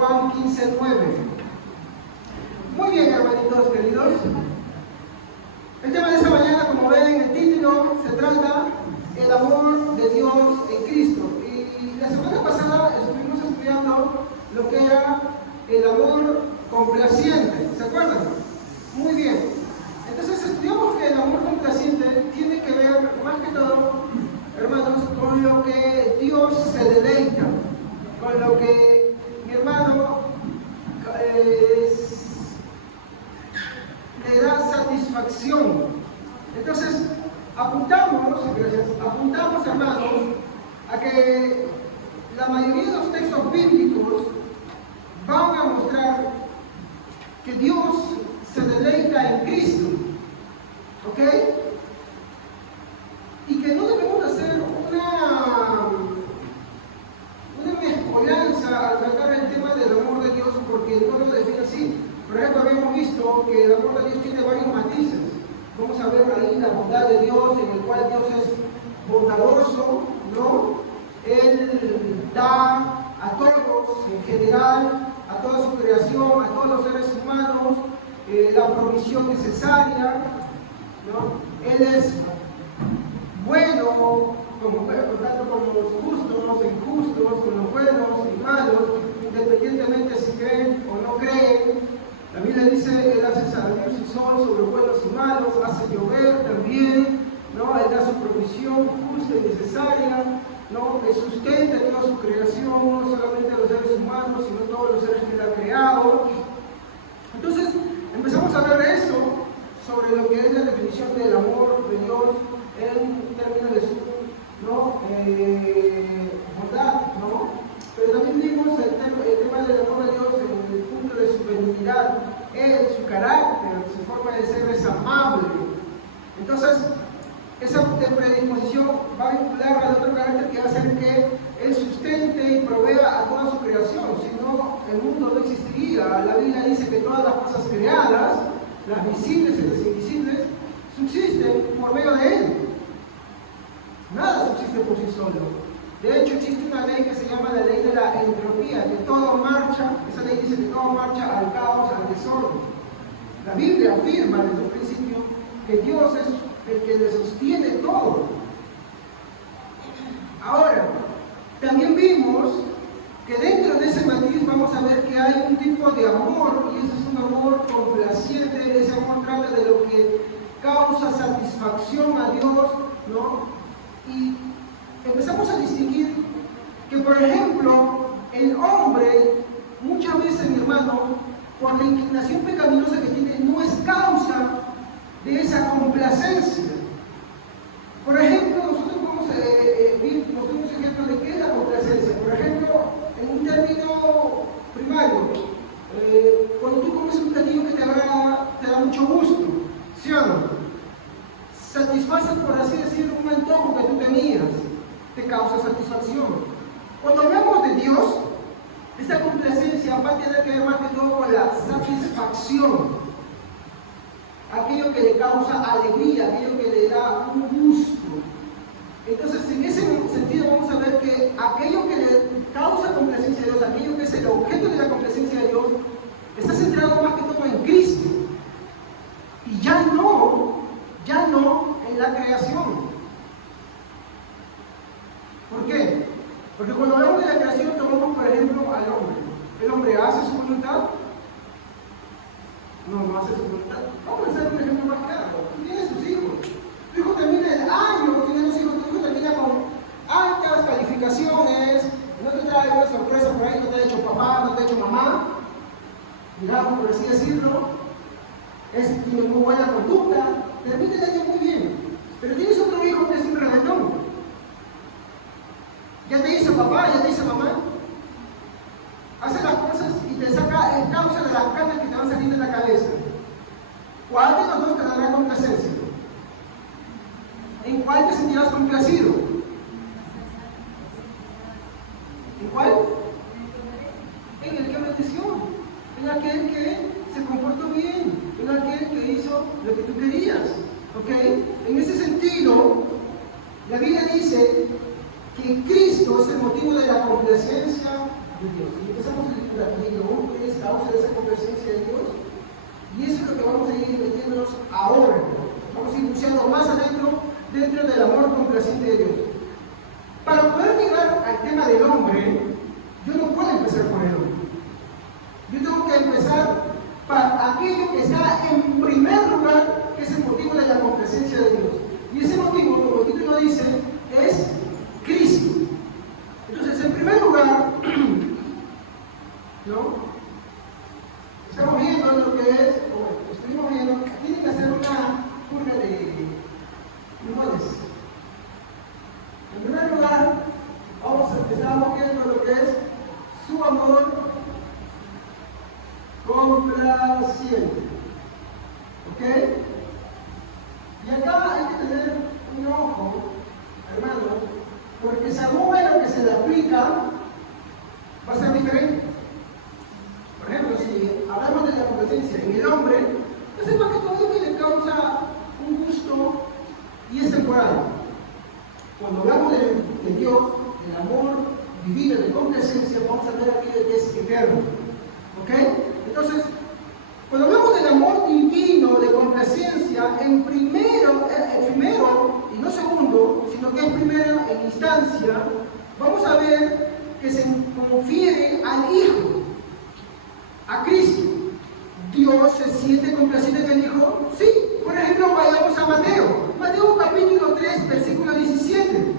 Juan 15:9. Muy bien, hermanitos queridos. El tema de esta mañana, como ven en el título, se trata el amor de Dios en Cristo. Y la semana pasada estuvimos estudiando lo que era el amor complaciente. ¿Se acuerdan? Muy bien. Entonces estudiamos que el amor complaciente tiene que ver más que todo, hermanos, con lo que Dios se deleita, con lo que mi hermano le da satisfacción. Entonces apuntamos, hermanos, a que la mayoría de los textos bíblicos van a mostrar que Dios se deleita en Cristo, ¿ok? Y que no debemos hacer una mezcolanza al tratar el tema del amor de Dios, porque no lo define así. Por ejemplo, habíamos visto que el amor de Dios tiene varios matices. Vamos a ver ahí la bondad de Dios, en el cual Dios es bondadoso, ¿no? Él da a todos en general, a toda su creación, a todos los seres humanos, la provisión necesaria, ¿no? Él es bueno, tanto con los justos, los injustos, con los buenos y malos, independientemente si creen o no creen. La Biblia dice que Él hace salir su sol sobre buenos y malos, hace llover también, ¿no? Él da su provisión justa y necesaria, ¿no? Él sustenta toda su creación, no solamente a los seres humanos, sino a todos los seres que Él ha creado. Entonces, empezamos a ver eso sobre lo que es la definición del amor de Dios en términos de su, ¿no? Bondad, ¿no? Pero también vimos el tema del amor de Dios en el punto de su benignidad, su carácter, su forma de ser es amable. Entonces, esa predisposición va a vincular al otro carácter que va a hacer que Él sustente y provea a toda su creación. Si no, el mundo no existiría. La Biblia dice que todas las cosas creadas, las visibles y las invisibles, subsisten por medio de Él. Nada subsiste por sí solo. De hecho, existe una ley que se llama la ley de la entropía, que todo marcha, esa ley dice que todo marcha al caos, al desorden. La Biblia afirma desde el principio que Dios es el que le sostiene todo. Ahora, también vimos que dentro de ese matiz vamos a ver que hay un tipo de amor, y ese es un amor complaciente. Ese amor trata de lo que causa satisfacción a Dios, ¿no? Y empezamos a distinguir que, por ejemplo, el hombre, muchas veces, mi hermano, por la inclinación pecaminosa que tiene, no es causa de esa complacencia. Por ejemplo, nosotros podemos mostramos ejemplos de qué es la complacencia. Por ejemplo, en un término primario, cuando tú comes un platillo que te da mucho gusto, ¿sí o no? Satisface, por así decirlo, un antojo que tú tenías, te causa satisfacción. Cuando hablamos de Dios, esta complacencia va a tener que ver más que todo con la satisfacción, aquello que le causa alegría, aquello que le da un gusto. Entonces, en ese sentido vamos a ver que aquello que le causa complacencia a Dios, aquello que es el objeto de la complacencia de Dios, está centrado más que todo en Cristo, y ya no en la creación. ¿Por qué? Porque cuando hablamos de la creación tomamos, por ejemplo, al hombre. ¿El hombre hace su voluntad? No hace su voluntad. Vamos a hacer un ejemplo más claro. Tú tienes tus hijos. Tu hijo termina el año, tiene dos hijos, tu hijo termina con altas calificaciones, no te trae una sorpresa por ahí, no te ha hecho papá, no te ha hecho mamá, digamos, por así decirlo, tiene muy buena conducta, termina el año muy bien. Pero tienes otro hijo que es un reggaetón. Ya te dice papá, ya te dice mamá, hace las cosas y te saca el causa de las canas que te van saliendo en la cabeza. ¿Cuál de los dos te dará complacencia? ¿En cuál te sentirás complacido? ¿En cuál? En el que obedeció, en aquel que se comportó bien, en aquel que hizo lo que tú querías. ¿Ok? En ese sentido, la Biblia dice que Cristo es el motivo de la complacencia de Dios. Y empezamos a lectura aquí que vamos a ir metiéndonos ahora. Vamos a ir buscando más adentro, dentro del amor complaciente de Dios. Para poder llegar al tema del hombre, yo no puedo empezar por el hombre. Yo tengo que empezar para aquello que está en primer lugar, que es el motivo de la complacencia de Dios. Y ese motivo, como el título dice, es Cristo. Entonces, en primer lugar, ¿no? Estamos viendo lo que es, o estuvimos viendo, tiene que hacer una curva de iguales. En primer lugar, empezamos viendo lo que es su amor complaciente. ¿Ok? Y acá hay que tener un ojo, hermanos, porque según a lo que se le aplica, va a ser diferente. Por ejemplo, si hablamos de la complacencia en el hombre, yo sepa que todo lo que le causa un gusto y es temporal. Cuando hablamos de Dios, del amor divino, de complacencia, vamos a ver aquello que es eterno. ¿Ok? Entonces, cuando hablamos del amor divino, de complacencia, en primero y no segundo, sino que es primero en instancia, vamos a ver que se confiere al Hijo, a Cristo. ¿Dios se siente complaciente del Hijo? Sí. Por ejemplo, vayamos a Mateo. Mateo capítulo 3, versículo 17.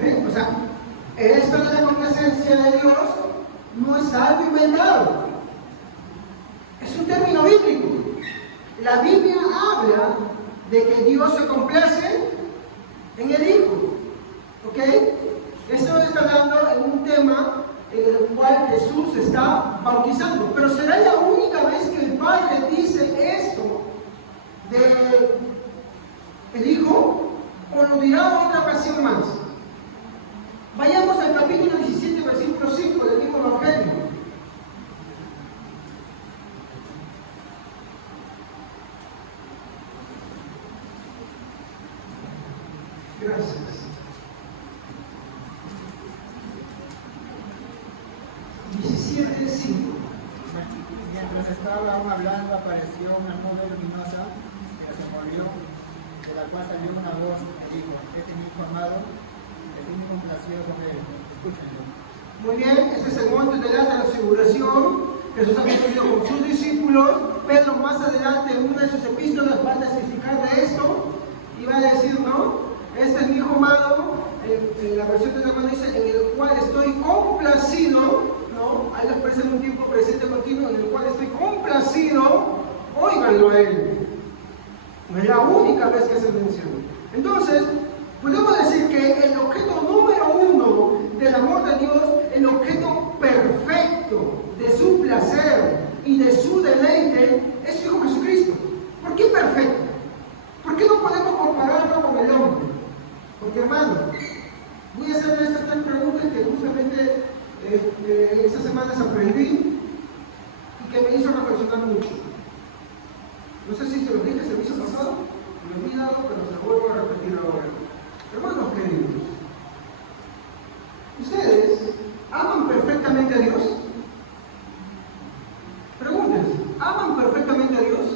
O sea, esto de la complacencia de Dios no es algo inventado, es un término bíblico. La Biblia habla de que Dios se complace en el Hijo. ¿Ok? Esto está hablando en un tema en el cual Jesús está bautizando, pero será la única vez que el Padre dice esto del Hijo, o lo dirá otra ocasión más. Vayamos al capítulo 17, versículo 5 del mismo Evangelio. Gracias. Mientras estaban hablando, apareció una nube luminosa que se movió, de la cual salió una voz y dijo: este es mi hijo amado, estoy muy complacido con él. Escúchenlo. Muy bien, este es el monte de la transfiguración. Jesús había subido con sus discípulos. Pedro más adelante en una de sus epístolas va a testificar de esto y va a decir, ¿no? Este es mi hijo amado, en la versión de la cual dice, en el cual estoy complacido, ¿no? Ahí lo expresa en un tiempo presente continuo, en el cual estoy complacido, óiganlo a él. No es la única vez que se menciona. Entonces, podemos decir que el objeto número uno del amor de Dios, el objeto perfecto de su placer y de su deleite, es su Hijo Jesucristo. ¿Por qué perfecto? ¿Por qué no podemos compararlo con el hombre? Porque, hermano, voy a hacer estas tres preguntas que justamente estas semanas aprendí y que me hizo reflexionar mucho. No sé si se lo dije el servicio pasado, me he olvidado, pero se lo vuelvo a repetir ahora. Hermanos queridos, ¿ustedes aman perfectamente a Dios? Pregúntense, ¿aman perfectamente a Dios?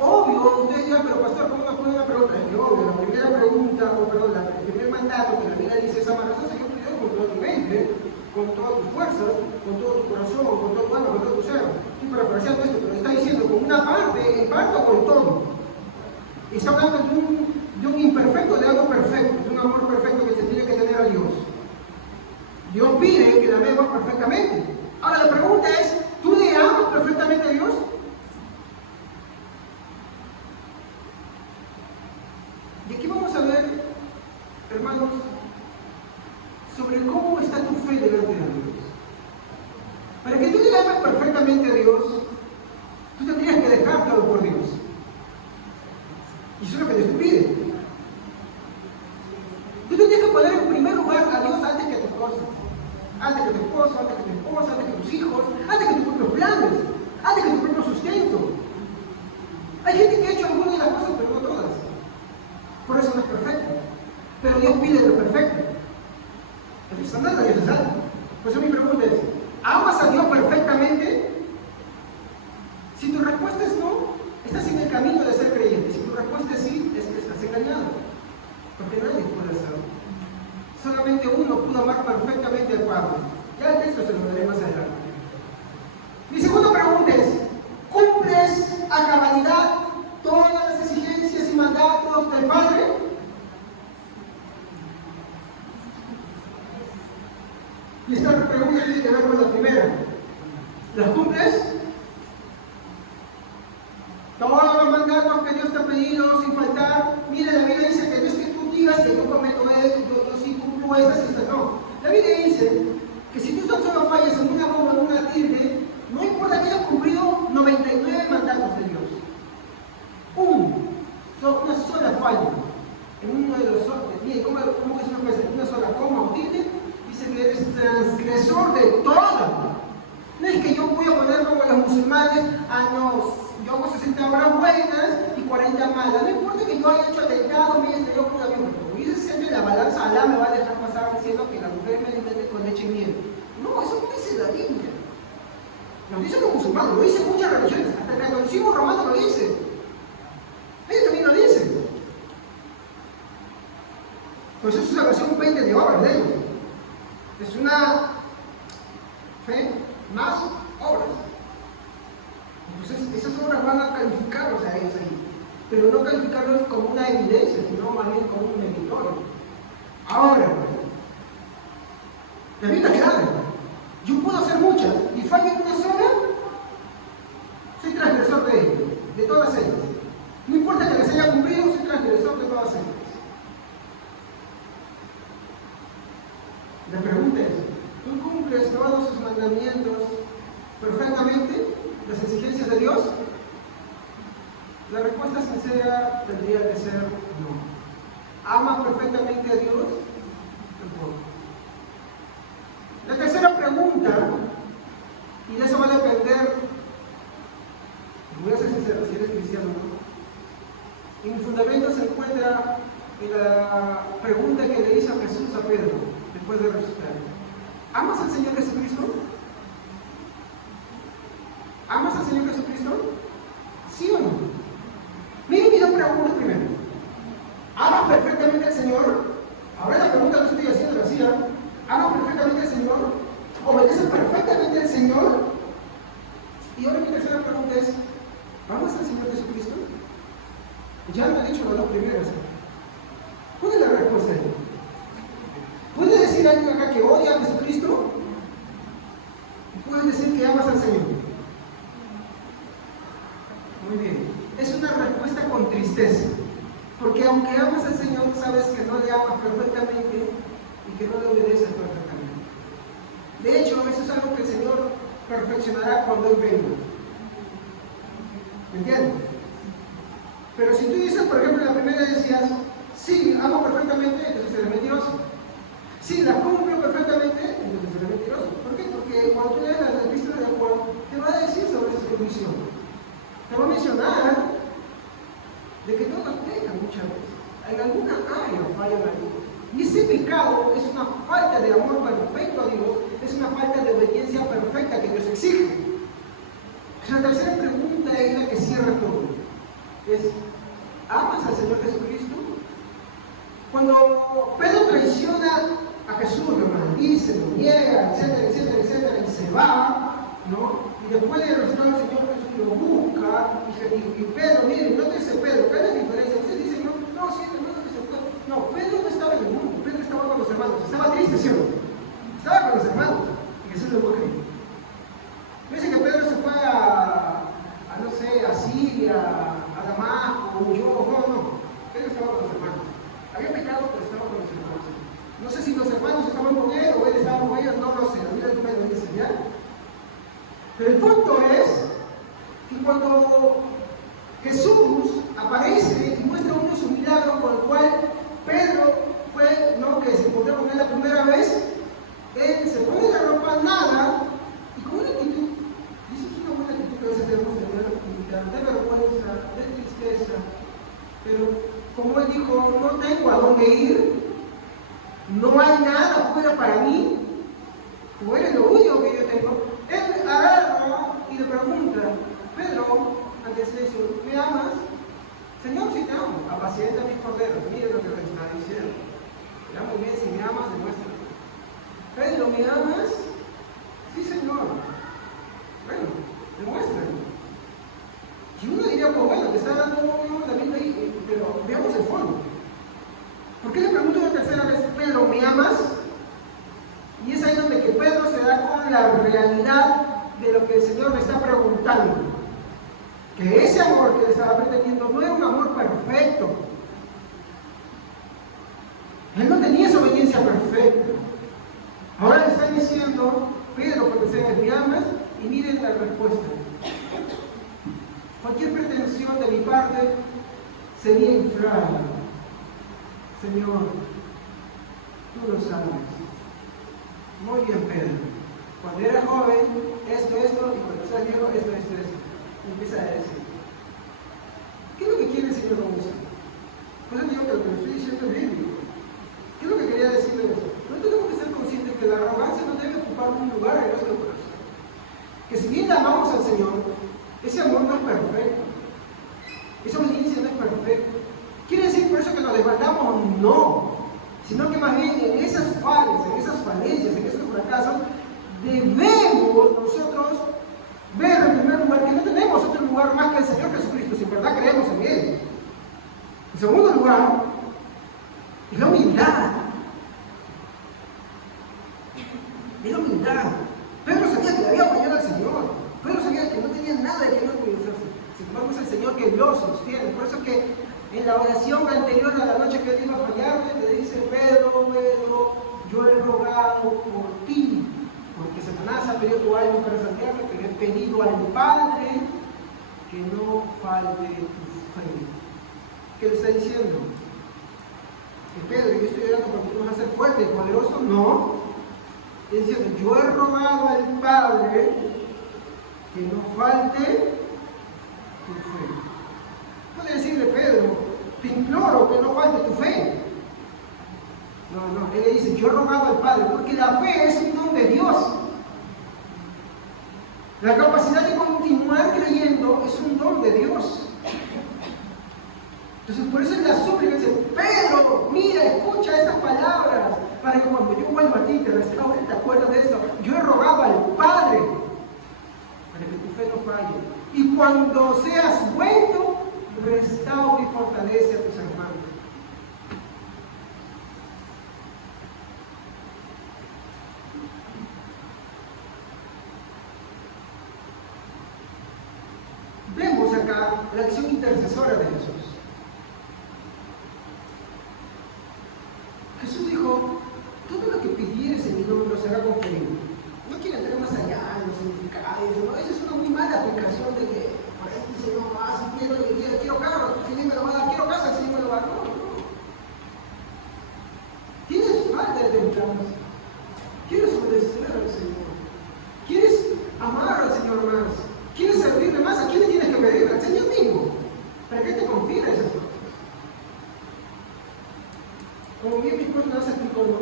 Obvio, ustedes dirán, pero pastor, ¿cómo nos pone una pregunta? Es que obvio, la primera pregunta, el primer mandato que la Biblia dice es amarás al Señor tu Dios con toda tu mente, con todas tus fuerzas, con todo tu corazón, con todo tu alma, con todo tu ser. Estoy parafraseando esto, pero está diciendo con una parte, en parte o con todo. Y está hablando de un imperfecto, de algo perfecto, de un amor perfecto que se tiene que tener a Dios. Dios pide que la amemos perfectamente. Ahora la pregunta es, ¿tú le amas perfectamente a Dios? Y aquí vamos a ver, hermanos, sobre cómo está tu fe delante de Dios. Para que tú le ames perfectamente a Dios, tú tendrías que dejar todo por Dios. Y eso es lo que Dios te pide. Tú tendrías que poner en primer lugar a Dios antes que a tus cosas. Antes que tu esposo, antes que tu esposa, antes que tus hijos, antes que tus propios planes, antes que tu propio sustento. Hay gente que ha pero Dios pide lo perfecto. El estándar de Dios es alto. Por eso mi pregunta es, ¿amas a Dios perfectamente? Si tu respuesta es no, estás en el camino de ser creyente. Si tu respuesta es sí, es que estás engañado. Porque nadie puede hacerlo. Solamente uno pudo amar perfectamente al Padre. Ya el texto se lo daré más adelante. Mi segunda pregunta es, ¿cumples a cabalidad todas las exigencias y mandatos del Padre? Y esta pregunta tiene que ver con la primera. ¿Las cumples? Todos los mandatos que Dios te ha pedido sin faltar. Mira, la Biblia dice que no es que tú digas que yo cometo esto, yo sí cumplo estas y estas. No. La Biblia dice que si tú tan solo fallas en una coma o en una tilde, no importa que hayas cumplido 99 mandatos de Dios. Una sola falla en uno de los otros. Miren, ¿cómo que es una cosa? Una sola coma o tilde, dice que eres transgresor de todo. No es que yo voy a poner como los musulmanes, yo hago 60 horas buenas y 40 malas. No importa que yo haya hecho atentado, me haya estrellado con un avión. Como dice siempre la balanza, Alá me va a dejar pasar diciendo que la mujer me alimente con leche y miel. No, eso no dice la Biblia. Lo dicen los musulmanes, lo dicen muchas religiones, hasta el catolicismo romano lo dice. Ellos también lo dicen. Pues eso es la versión 20 de obras de ellos. Es una fe más obras. Entonces esas obras van a calificarlos a ellos ahí, pero no calificarlos como una evidencia, sino más bien como un meritorio. Ahora, la Biblia es clara. Yo puedo hacer muchas y fallo en una sola, soy transgresor de todas ellas. No importa que las haya cumplido, soy transgresor de todas ellas. La pregunta es, ¿tú cumples todos sus mandamientos perfectamente? ¿Las exigencias de Dios? La respuesta sincera tendría que ser no. ¿Amas perfectamente a Dios? Tampoco. La tercera pregunta, y de eso va a depender, voy a ser sincero, si eres cristiano o no. En el fundamento se encuentra en la pregunta que le hizo Jesús a Pedro después de resucitar. ¿Amas al Señor Jesucristo? ¿Amas al Señor Jesucristo? ¿Sí o no? Miren mis dos preguntas primero. ¿Amas perfectamente al Señor? Ahora la pregunta que estoy haciendo la hacía. ¿Amas perfectamente al Señor? ¿Obedeces perfectamente al Señor? Y ahora mi tercera pregunta es, ¿amas al Señor Jesucristo? Ya me he dicho las dos primeras. ¿Cuál es la respuesta? ¿Puede decir alguien acá que odia a Jesucristo? ¿Puedes decir que amas al Señor? Muy bien. Es una respuesta con tristeza. Porque aunque amas al Señor, sabes que no le amas perfectamente y que no le obedeces perfectamente. De hecho, eso es algo que el Señor perfeccionará cuando Él venga. ¿Me entiendes? Pero si tú dices, por ejemplo, en la primera decías, sí, amo perfectamente, entonces eres mentiroso. Sí, la cumplo perfectamente, entonces eres mentiroso. ¿Por qué? Porque cuando tú lees la epístola de Juan, te va a decir sobre esa condición. Te va a mencionar de que todos pecan muchas veces. En alguna área fallan algunos. Y ese pecado es una falta de amor perfecto a Dios, es una falta de obediencia perfecta que Dios exige. La tercera pregunta es la que cierra todo. ¿Amas al Señor Jesucristo? Cuando Pedro traiciona a Jesús, lo maldice, lo niega, etcétera, etcétera, etcétera, y se va, ¿no? Y después de resucitar al Señor Jesús lo busca, y Pedro, miren, no te dice Pedro, ¿qué es la diferencia? Ustedes dicen, no, sí, hermano que se fue. No, Pedro no estaba en el mundo, Pedro estaba con los hermanos, estaba triste, ¿sí o no? Estaba con los hermanos, y Jesús lo fue creer. No dice que Pedro se fue no sé, a Siria, a Damasco, huyó, no. Pedro estaba con los hermanos. Había pecado, pero estaba con los hermanos. No sé si los hermanos estaban con él o él estaba con ellos, no lo sé. A mí no me lo dice, ¿ya? Pero el punto es que cuando Jesús aparece y muestra uno de sus milagros con el cual Pedro fue, ¿no?, que se encontró con él la primera vez, él se pone la ropa nada y con una actitud, y eso es una buena actitud que a veces debemos tener, de vergüenza, de tristeza, pero como él dijo, no tengo a dónde ir, no hay nada fuera para mí, tú eres lo único que yo tengo. Él agarra y le pregunta, Pedro, antes de eso, ¿me amas? Señor, si te amo, apacienta mis corderos. Mire lo que le está diciendo. Ya muy bien, si me amas, demuéstralo. Pedro, ¿me amas? Sí, Señor. Bueno, demuéstralo. Y uno diría, pues bueno, te está dando la Biblia ahí, pero veamos el fondo. ¿Por qué le pregunto una tercera vez, Pedro, ¿me amas? Y es ahí donde que Pedro se da con la realidad de lo que el Señor le está preguntando. Que ese amor que le estaba pretendiendo no era un amor perfecto. Él no tenía esa obediencia perfecta. Ahora le está diciendo, Pedro, cuando se ¿me amas? Y miren la respuesta. Cualquier pretensión de mi parte sería inflada. Señor, tú lo sabes. Muy bien, Pedro. Cuando eras joven, esto, y cuando estás viejo, esto. Y empieza a decir. ¿Qué es lo que quiere decir con eso? Por eso digo que lo que le estoy diciendo es bíblico. ¿Qué es lo que quería decir de eso? No tenemos que ser conscientes que la arrogancia no debe ocupar un lugar en nuestro corazón. Que si bien amamos al Señor, ese amor no es perfecto. Esa obediencia no es perfecta. ¿Quiere decir por eso que nos desbandamos? No. Sino que más bien en esas fallas, en esas falencias, en esos fracasos, debemos nosotros ver en primer lugar que no tenemos otro lugar más que el Señor Jesucristo, si en verdad creemos en Él. En segundo lugar, es la humildad. Es la humildad. Pedro sabía que le había fallado al Señor. Pedro sabía que no tenía nada de que no orgullecerse. Sin embargo, es el Señor que lo sostiene. Por eso que en la oración anterior a la noche que él iba a fallarle, le dice, Pedro, yo he rogado por ti, porque Satanás ha pedido tu alma para salvarme, pero he pedido al Padre que no falte tu fe. ¿Qué le está diciendo? Que Pedro, yo estoy orando porque tú vas a ser fuerte y poderoso. No. Es decir, yo he rogado al Padre que no falte tu fe. Puede decirle, Pedro, te imploro que no falte tu fe. No, él le dice, yo he rogado al Padre, porque la fe es un don de Dios. La capacidad de continuar creyendo es un don de Dios. Entonces, por eso es la súplica, dice, Pedro, mira, escucha estas palabras, para que cuando yo vuelva a ti te restaure, te acuerdas de esto. Yo he rogado al Padre para que tu fe no falle. Y cuando seas vuelto, restaura y fortalece a tus hermanos. Vemos acá la acción intercesora de Jesús. Jesús dijo, todo lo que pidieres en mi nombre lo será conferido. No quiere entrar más allá en los significados, ¿no? Esa es una muy mala aplicación de que por ahí dice, no, si quiero lo que quiero carro, si me lo va a dar, quiero casa, si me lo va a dar. No. Tienes falta de templanza. ¿Quieres obedecer al Señor? ¿Quieres amar al Señor más? ¿Quieres servirle más? ¿A quién le tienes que pedir? Al Señor mismo. ¿Para qué te confía esas cosas? Como bien mi esposo nos explicó, ¿no?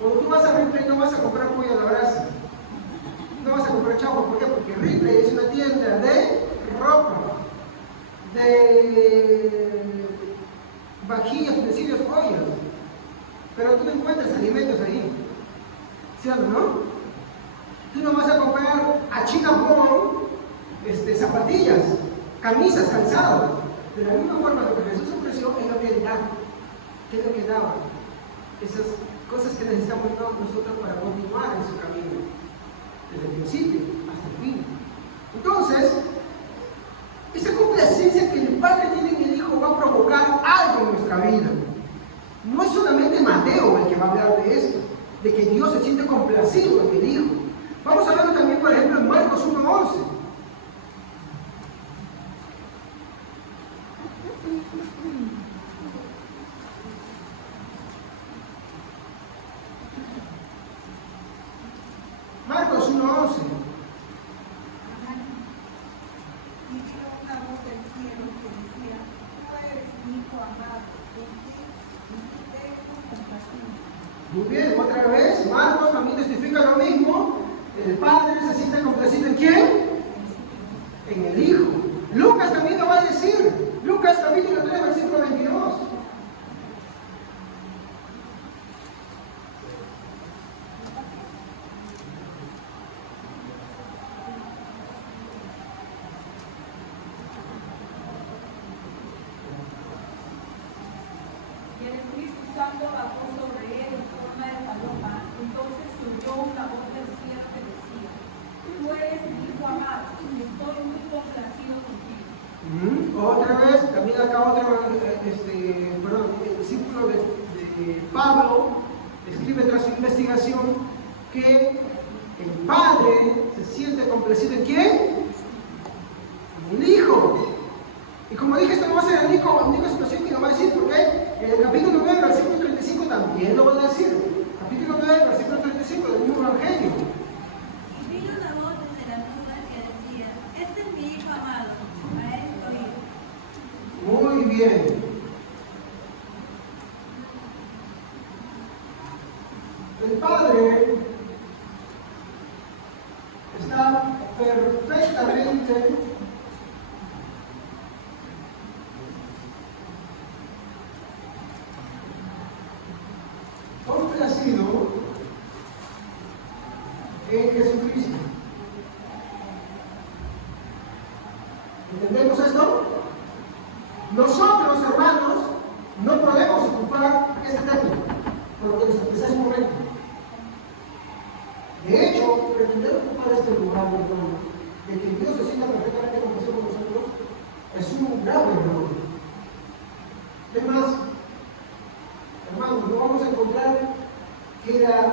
Cuando tú vas a Ripley no vas a comprar pollo a la brasa. No vas a comprar chavo, ¿por qué? Porque Ripley es una tienda de ropa, de vajillas, utensilios, ollas. Pero tú no encuentras alimentos ahí. ¿Sí o no? Tú no vas a comprar a China Bon zapatillas, camisas, calzados. De la misma forma, lo que Jesús ofreció es lo que Él da. ¿Qué es lo que daba? Esas cosas que necesitamos nosotros para continuar en su camino, desde el principio hasta el fin. Entonces, esa complacencia que el Padre tiene en el Hijo va a provocar algo en nuestra vida. No es solamente Mateo el que va a hablar de esto, de que Dios se siente complacido en el Hijo. Vamos a verlo también, por ejemplo, en Marcos 1:11. Marcos 1:11. Y vio una voz del cielo que decía, tú eres mi hijo amado, en ti tengo complacencia. Muy bien, otra vez, Marcos también testifica lo mismo. El Padre se siente complacido ¿en quién? En el Hijo. Lucas también lo va a decir. Lucas capítulo 3, versículo 22. Y el Espíritu Santo bajó sobre él en forma de paloma. Entonces se oyó una voz del cielo que decía: Tú eres mi Hijo amado, y estoy muy complacido contigo. Otra vez, también acá el discípulo de Pablo escribe tras su investigación que el Padre se siente complacido ¿en quién? En el Hijo. Y como dije, esto no va a ser la única situación que lo va a decir, porque en el capítulo 9, versículo 35 también lo va a decir. Capítulo 9, versículo 35 del mismo Evangelio. Y vino una voz desde la nube que decía: Este es mi Hijo amado, a él oíd. Muy bien. El Padre está perfectamente complacido en Jesucristo. ¿Entendemos esto? Nosotros, hermanos, no podemos ocupar este término, porque es correcto. De hecho, pretender ocupar este lugar, hermano, de que Dios se sienta perfectamente complacido con nosotros, es un grave error. ¿Qué más? Hermanos, no vamos a encontrar que la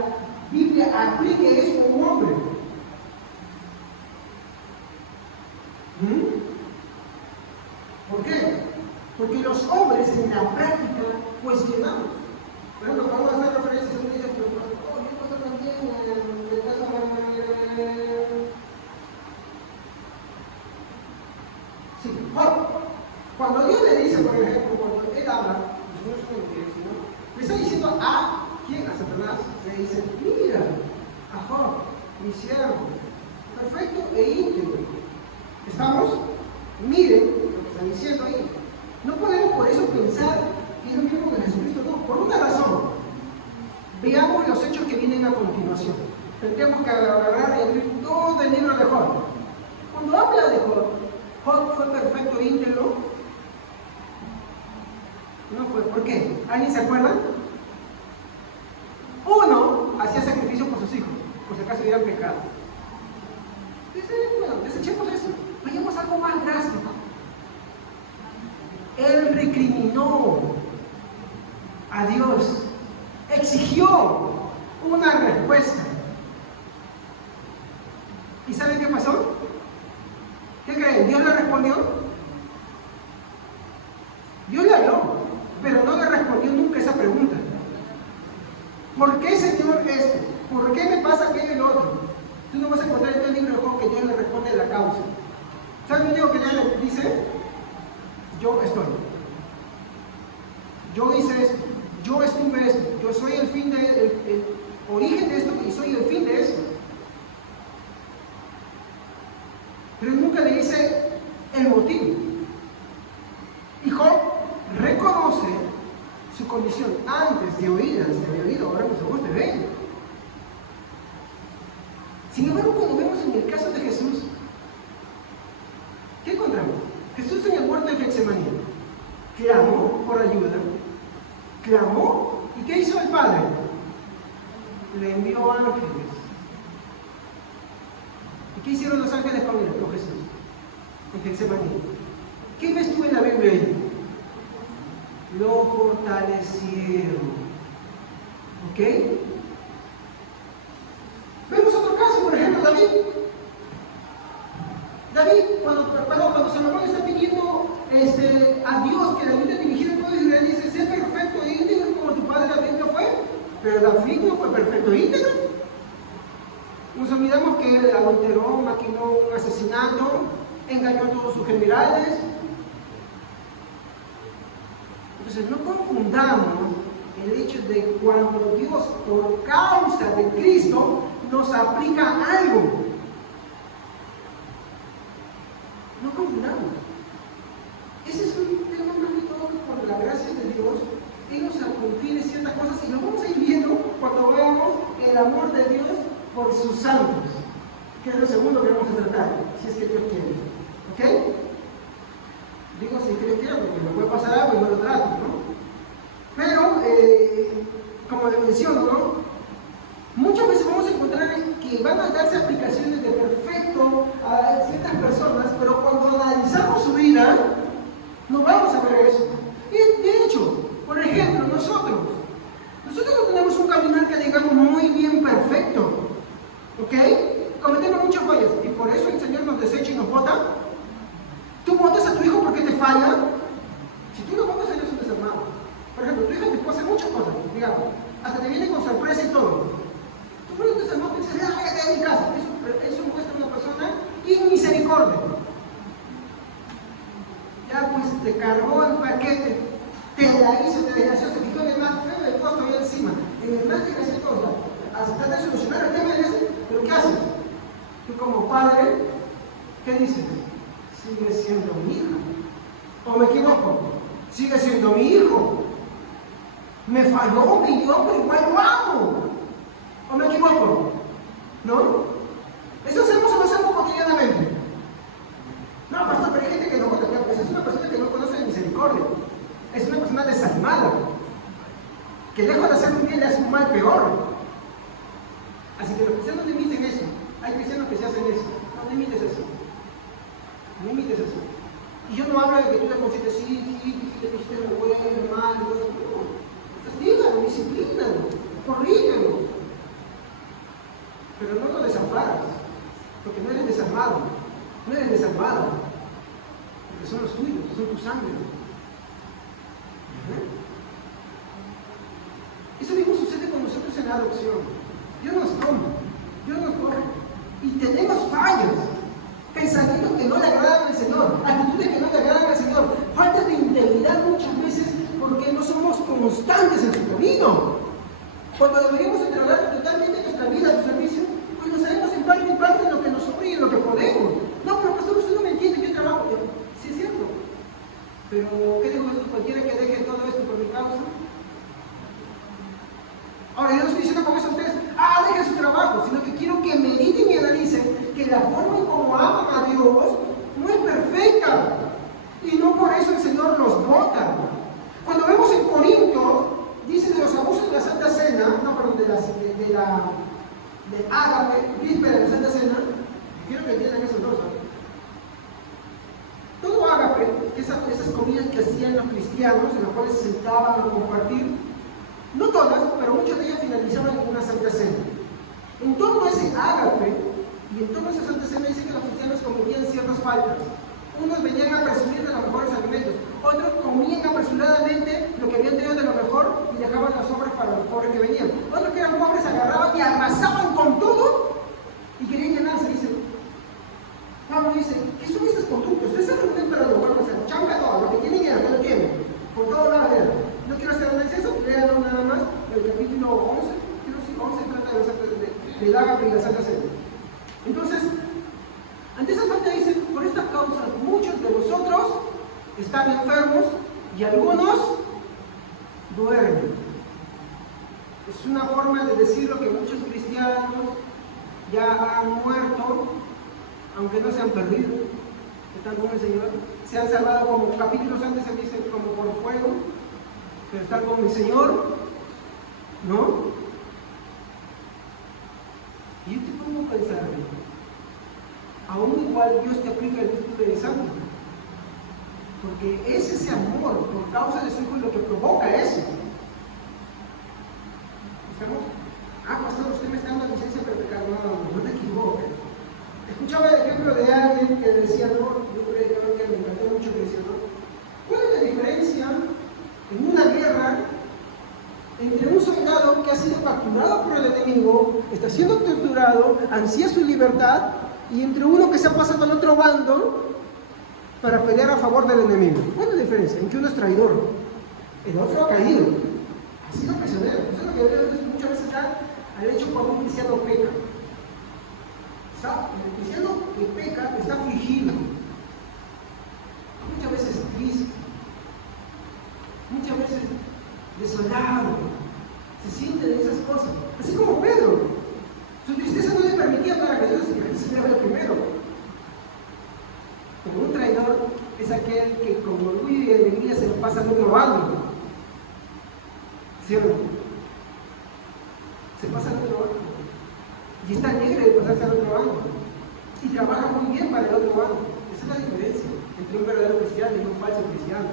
Biblia aplique eso a un hombre. ¿Por qué? Porque los hombres en la práctica cuestionamos. Por ejemplo, vamos a hacer referencias a un día que sí, cuando Dios le dice, por ejemplo, cuando Él habla, le está diciendo a ¿quién? A Satanás. Le dice: mira, a Job, mi siervo, perfecto e íntegro. ¿Estamos? Miren lo que está diciendo ahí. No podemos por eso pensar que es lo mismo que Jesucristo, no, por una razón. Veamos los hechos que vienen a continuación. Tendríamos que agarrar y abrir todo el libro de Job. Cuando habla de Job, Job fue perfecto e íntegro. No fue. ¿Por qué? ¿Alguien se acuerda? Uno hacía sacrificio por sus hijos, por si acaso hubieran pecado. Bueno, desechemos eso. Vayamos a algo más drástico. Él recriminó a Dios, exigió una respuesta. ¿Y saben qué pasó? ¿Qué creen? ¿Dios le respondió? Dios le habló, pero no le respondió nunca esa pregunta. ¿Por qué, Señor, esto? ¿Por qué me pasa aquello y lo otro? Tú no vas a encontrar en el libro de Job que Dios le responde la causa. ¿Sabes lo único que Dios le dice? Yo estoy. Yo hice esto. Yo estuve esto. Yo soy el fin el origen de esto y soy el fin de esto. Pero nunca le dice el motivo. Y Job reconoce su condición antes de oídas, de haber oído, ahora mis ojos te ven. Sin embargo, cuando vemos en el caso de Jesús, ¿qué encontramos? Jesús en el huerto de Getsemaní clamó por ayuda, clamó, ¿y qué hizo el Padre? Le envió ángeles. ¿Y qué hicieron los ángeles con él, con Jesús? En Getsemaní. ¿Qué ves tú en la Biblia ahí? Lo fortalecieron. ¿Ok? Vemos otro caso, por ejemplo, David. David, cuando Salomón está pidiendo a Dios que le ayude a dirigir el pueblo de Israel, dice: sé perfecto e íntegro como tu padre David lo fue. Pero David no fue perfecto e íntegro. Nos olvidamos que él adulteró, maquinó un asesinato, engañó a todos sus generales. Entonces no confundamos el hecho de cuando Dios, por causa de Cristo, nos aplica algo. No confundamos. Ese es un tema más que todo que por la gracia de Dios, Él nos confiere ciertas cosas y lo vamos a ir viendo cuando veamos el amor de Dios por sus santos, que es lo segundo que vamos a tratar, si es que Dios quiere. ¿Ok? Digo si Dios quiere porque me puede pasar algo y no lo trato, ¿no? Pero, como le menciono, ¿no? Muchas veces vamos a encontrar que van a darse aplicaciones de perfecto a ciertas personas, pero cuando analizamos su vida, no vamos a ver eso. Y de hecho, por ejemplo, nosotros no tenemos un caminar que digamos muy bien perfecto, ¿ok? Cometemos muchas fallas y por eso el Señor nos desecha y nos bota. Tú botas a tu hijo porque te falla. Si tú lo botas, eres un desarmado. Por ejemplo, tu hija te puede hacer muchas cosas, digamos, hasta te viene con sorpresa y todo. Tú fueras un desarmado y dices, ah, ya en mi casa. Eso muestra una persona inmisericordia. Ya pues te cargó el paquete, te la hizo, te desgració, se fijó en el más feo del costo ahí encima, en el más desgraciado cosa, hasta tratar de solucionar el tema de ese, pero ¿qué haces? Tú como padre, ¿qué dices? Sigue siendo mi hija. ¿O me equivoco? Sigue siendo mi hijo. Me falló, me dio, pero igual lo amo. ¿O me equivoco? ¿No? Eso hacemos o no hacemos cotidianamente. No, pastor, pero hay gente que no vota. Pues es una persona que no conoce la misericordia. Es una persona desanimada. Que lejos de hacer un bien le hace un mal peor. Así que los cristianos no limiten eso. Hay cristianos que se hacen eso. No limites eso. No imites eso. Y yo no hablo de que tú le consientes, sí, te hiciste lo bueno, lo malo, no. Castígalo, disciplínalo, corrígelo. Pero no lo desamparas, porque no eres desarmado, no eres desalmado, porque son los tuyos, son tu sangre. Eso mismo sucede con nosotros en la adopción. Dios nos toma, Dios nos coge, y tenemos fallas. Pensamientos que no le agradan al Señor, actitudes que no le agradan al Señor, falta de integridad muchas veces porque no somos constantes en su camino. Cuando deberíamos entregar totalmente nuestra vida a su servicio, pues nos haremos en parte en lo que nos sobra y en lo que podemos. No, pero pastor, usted no me entiende, yo trabajo. Sí, es cierto. Pero, ¿qué digo esto? Cualquiera que deje todo esto por mi causa. Ahora, yo no estoy diciendo con eso a ustedes, dejen su trabajo, sino que quiero que mediten y analicen que la forma en cómo aman a Dios no es perfecta. Y no por eso el Señor los bota. Cuando vemos en Corinto, dice de los abusos de la Santa Cena, de ágape, víspera de la Santa Cena, quiero que entiendan esos dos. Todo ágape, esas comidas que hacían los cristianos, en las cuales se sentaban a compartir, no todas, pero muchas de ellas finalizaban en una Santa Cena. En torno a ese ágape y en torno a esa Santa Cena dice que los cristianos cometían ciertas faltas. Unos venían a presumir de los mejores alimentos, otros comían apresuradamente lo que habían tenido de lo mejor y dejaban las sobras para los pobres que venían. Otros que eran pobres agarraban y arrasaban con todo y querían llenarse. Dice, Pablo dice, ¿qué son estas conductas? Ustedes se reúnen para lo bueno, o sea, chanca todo, lo que tienen ya, que lo tienen, por todos lados. No quiero hacer un exceso, léanlo nada más, el capítulo 11, creo que 11 trata de ágape y la Santa Cena. Entonces, ante esa falta dice, por esta causa muchos de vosotros están enfermos y algunos duermen. Es una forma de decir lo que muchos cristianos ya han muerto, aunque no se han perdido, están con el Señor, se han salvado como capítulos antes se dice como por fuego, pero están con el Señor, ¿no? Y yo te pongo a pensar, aún igual Dios te aplica el Espíritu Santo, porque es ese amor por causa de su Hijo lo que provoca eso. ¿Estamos? Pastor, usted me está dando licencia para pecar. No te equivoques. Escuchaba el ejemplo de alguien que decía, no, yo creo que me encantó mucho que decía, ¿no? ¿Cuál es la diferencia en una guerra entre un soldado que ha sido capturado por el enemigo, está siendo torturado, ansía su libertad, y entre uno que se ha pasado al otro bando para pelear a favor del enemigo? ¿Cuál es la diferencia? En que uno es traidor, el otro ha caído. Ha sido prisionero. Eso es lo que muchas veces da al hecho cuando un cristiano peca. El cristiano que peca está afligido, muchas veces triste, muchas veces desolado, se siente de esas cosas. Así como Pedro, su tristeza no le permitía hablar a Jesús y Jesús le habla primero. Pero un traidor es aquel que con orgullo y alegría se lo pasa al otro bando. ¿Cierto? Se pasa al otro bando. Y está alegre de pasarse al otro bando. Y trabaja muy bien para el otro bando. Esa es la diferencia entre un verdadero cristiano y un falso cristiano.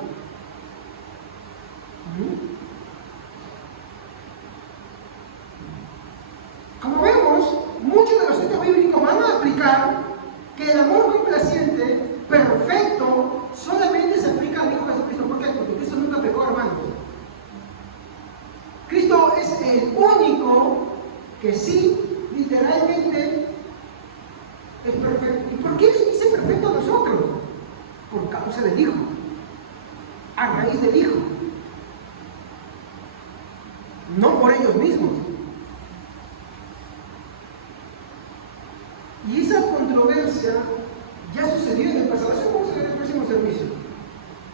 Como vemos, muchos de los textos bíblicos van a aplicar que el amor complaciente, perfecto, solamente se aplica al Hijo Jesucristo. ¿Por qué? Porque Cristo nunca pecó, hermanos. Cristo es el único que sí, literalmente, es perfecto. ¿Y por qué le dice perfecto a nosotros? Por causa del Hijo, a raíz del Hijo, no por ellos mismos. Y esa controversia ya sucedió en el pasado. Eso vamos a ver en el próximo servicio.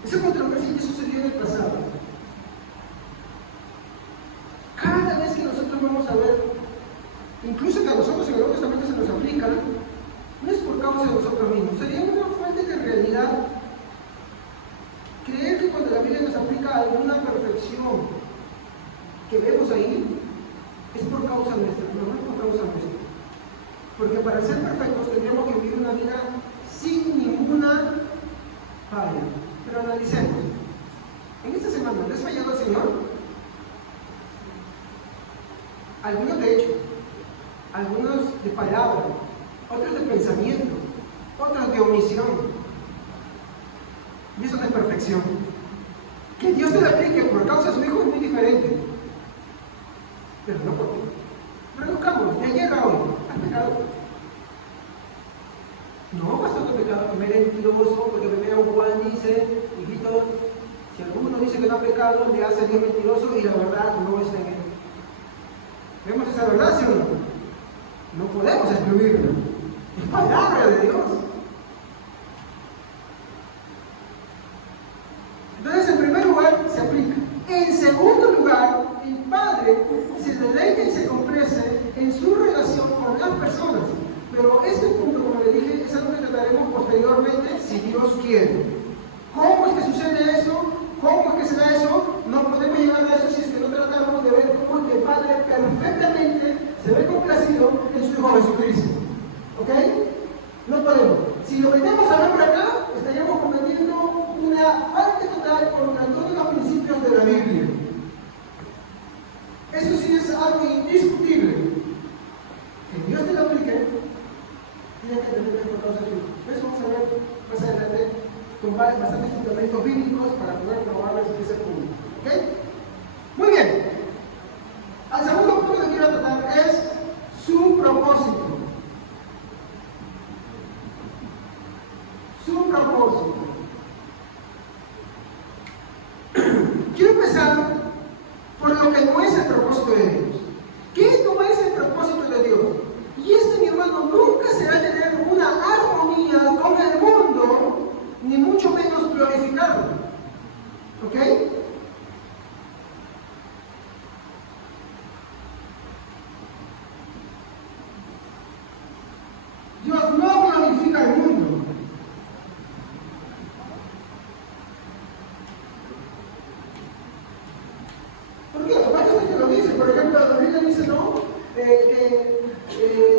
Esa controversia ya sucedió en el pasado. Cada vez que nosotros vamos a ver, incluso que a nosotros en el Nuevo Testamento se nos aplica, no es por causa de nosotros mismos. Sería una fuente de realidad creer que cuando la Biblia nos aplica alguna perfección que vemos ahí, es por causa nuestra, no es por causa nuestra. Porque para ser perfectos tendríamos que vivir una vida sin ninguna falla. Pero analicemos. En esta semana, ¿les ha fallado al Señor? Algunos de hecho, algunos de palabra, otros de pensamiento, otros de omisión. Y eso no es perfección. Que Dios te lo aplique por causa de su Hijo es muy diferente. Pero no por ti. Reduzcamos, de ayer a hoy, ¿has pecado? No, pastor, que he pecado, que me eres mentiroso, porque primero Juan dice, hijitos, si alguno dice que no ha pecado, le hace Dios mentiroso y la verdad no está en él. ¿Vemos esa verdad, sí o no? No podemos excluirla. Es palabra de Dios. Entonces, en primer lugar, se aplica. En segundo lugar, el Padre se deleita y se complace en su relación con las personas. Pero este punto, como le dije, es algo que trataremos posteriormente, si Dios quiere. ¿Cómo es que sucede eso? ¿Cómo es que se da eso? No podemos llegar a eso si es que no tratamos de ver cómo es que el Padre perfectamente se ve complacido en su Hijo Jesucristo. ¿Ok? No podemos. Si lo metemos al hombre acá, estaríamos cometiendo una falta total contra todos los principios de la Biblia. Eso sí es algo indiscutible. Que Dios te lo aplique, tiene que tener por causa de su Hijo. Eso vamos a ver más adelante con bastantes fundamentos bíblicos para poder probar ese punto. ¿Ok? Muy bien. Al segundo punto que quiero tratar es su propósito. Su propósito. Quiero empezar por lo que no es el propósito de Dios. ¿Qué no es el propósito de Dios? Y mi hermano, nunca será tener una armonía con el mundo, ni mucho menos glorificarlo. ¿Ok? Dios no glorifica el mundo. ¿Por qué? Hay que lo dice. Por ejemplo, la Biblia dice que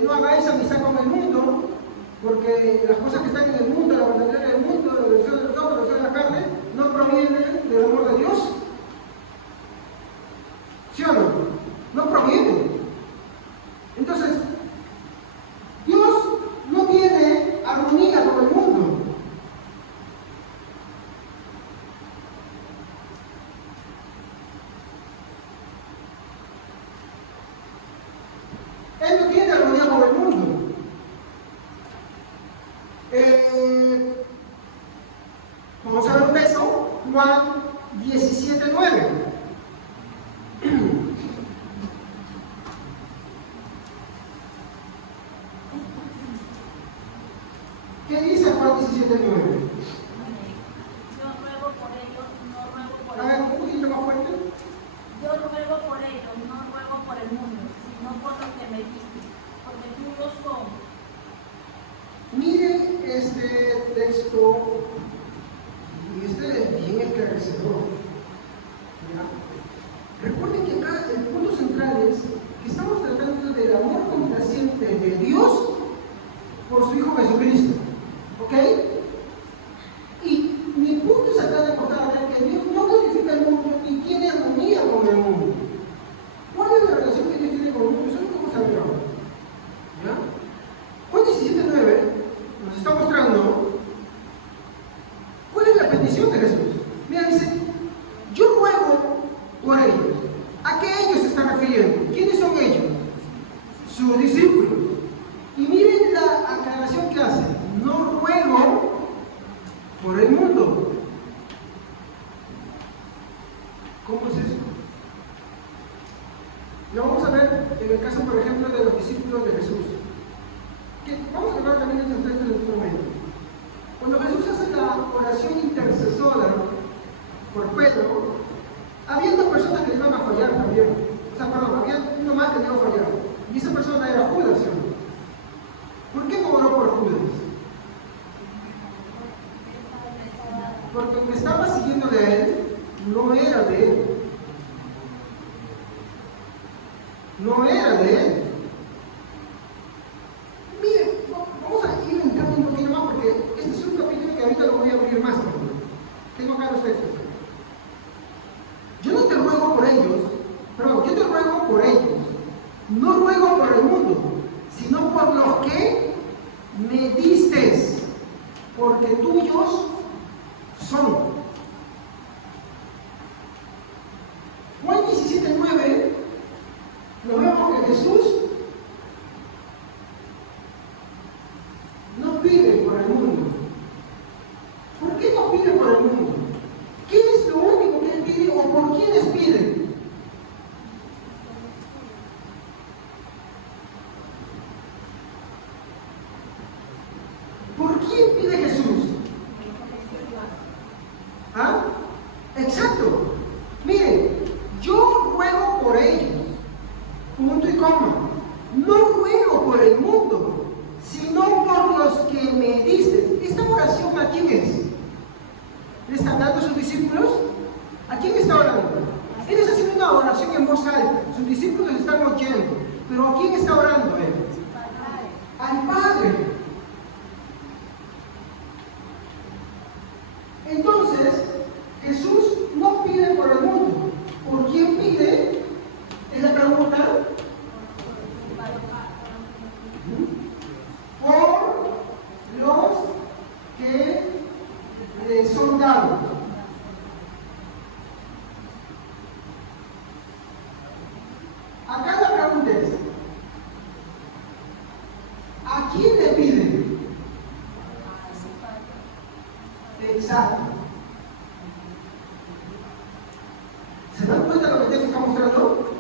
no hagáis amistad con el mundo, porque las cosas que están en el mundo, la vanagloria del mundo, la devoción de los ojos, la devoción de la carne, no provienen del amor de Dios. ¿Sí o no? No provienen. Entonces, Dios no tiene armonía con el mundo. Él no tiene armonía con el mundo. Vamos a ver un texto, Juan 17:9. yo ruego por ellos, no ruego por el mundo, sino por los que me diste, porque tú los somos. Miren este texto, y este es bien esclarecedor. ¿Ya? Recuerden que acá el punto central es que estamos tratando del amor complaciente de Dios por su Hijo Jesucristo. ¿Ok? Y mi punto es acá de aportar a ver que Dios no glorifica el mundo y tiene armonía con el mundo. ¿Cuál es la relación que Dios tiene con el mundo? Eso es lo que vamos a ver ahora. ¿Ya? Juan 17:9 nos está mostrando cuál es la petición de Jesús. Mira, dice, yo ruego por ellos. ¿A qué ellos se están refiriendo? ¿Quiénes son ellos? Sus discípulos. Y miren la aclaración que hace. No ruego por el mundo. ¿Cómo es eso? Lo vamos a ver en el caso, por ejemplo, de los discípulos de Jesús. Vamos a hablar también de estos textos en este momento. Cuando Jesús hace la oración intercesora por Pedro, había dos personas que le iban a fallar también. O sea, perdón, había uno más que le iba a fallar. Y esa persona era Judas, ¿sí? ¿Por qué no oró por Judas? Porque el que estaba siguiéndole a él no era de él. No era de él. Miren, vamos a ir entrando un poquito más porque este es un capítulo que ahorita lo voy a abrir más también. Tengo acá los textos. Yo no te ruego por ellos, perdón, yo te ruego por ellos. No ruego por el mundo, sino por los que me diste, porque tuyos son. Juan 17:9, nos vemos que Jesús no pide por el mundo. ¿Por qué no pide por el mundo? ¿Quién es lo único que él pide o por quiénes pide? ¿Por quién pide Jesús? ¿Ah? Exacto. Miren, yo ruego por ellos. Punto y coma. No ruego por el mundo, sino por los que me diste. ¿Esta oración a quién es? ¿Le está hablando a sus discípulos? ¿A quién está orando? Él está haciendo una oración en voz alta. Sus discípulos le están oyendo. ¿Pero a quién está orando él? Al Padre. Entonces, Jesús no pide por el mundo. ¿Por quién pide? Es la pregunta. Por los que le son dados. Acá la pregunta es, ¿a quién le pide? Exacto. ¿Se dan cuenta de lo que Dios está mostrando?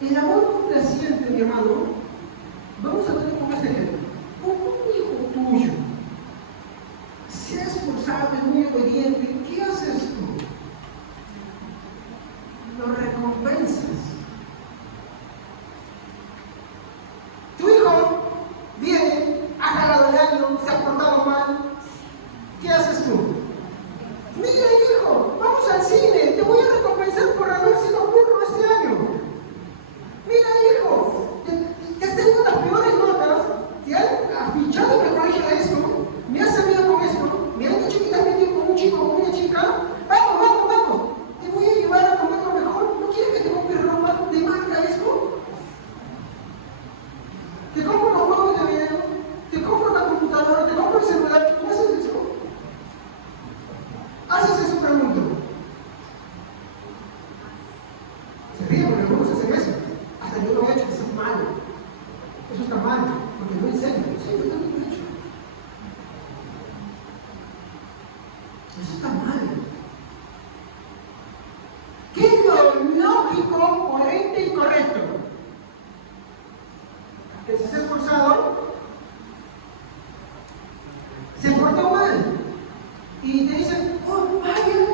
El amor complaciente, mi hermano, vamos a verlo con este ejemplo. Como un hijo tuyo se ha esforzado, es muy obediente, ¿qué haces tú? Lo recompensas. Tu hijo viene, ha jalado el año, se ha portado mal. ¿Qué haces tú? Mira, hijo, vamos al cine, te voy a recompensar por haber sido burro este año. Mira, hijo, te has tenido las peores notas, te han afichado en el colegio de esto, me has salido con esto, me han dicho que te has metido con un chico o con una chica. Vamos, vamos, vamos, te voy a llevar a comer lo mejor. ¿No quieres que te compre ropa de marca esto? Te compro los juegos de video, te compro la computadora, te compro el celular. ¿Tú haces eso? ¿Haces eso, pregunto? Se ríen porque algunos hacen eso. Hasta yo lo he hecho, eso es malo. Eso está mal, porque no enseño. Sí, yo también lo he hecho. Eso está mal. ¿Qué es lo lógico, coherente y correcto? Que si se ha esforzado, se portó mal. Y te dicen, oh, vaya,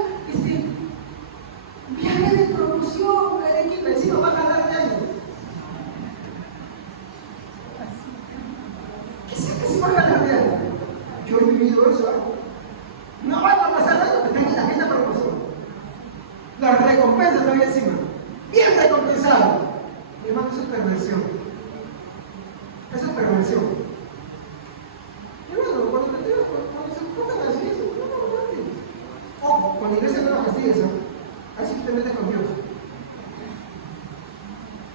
No van a pasar algo que tenga la agenda a propósito. Las recompensas están encima. Bien recompensado. Mi hermano, eso es perversión. Eso es perversión. Mi hermano, cuando se pongan así, eso no lo hacen. Ojo, con la iglesia no lo castigas, ¿no? Así que te metes con Dios.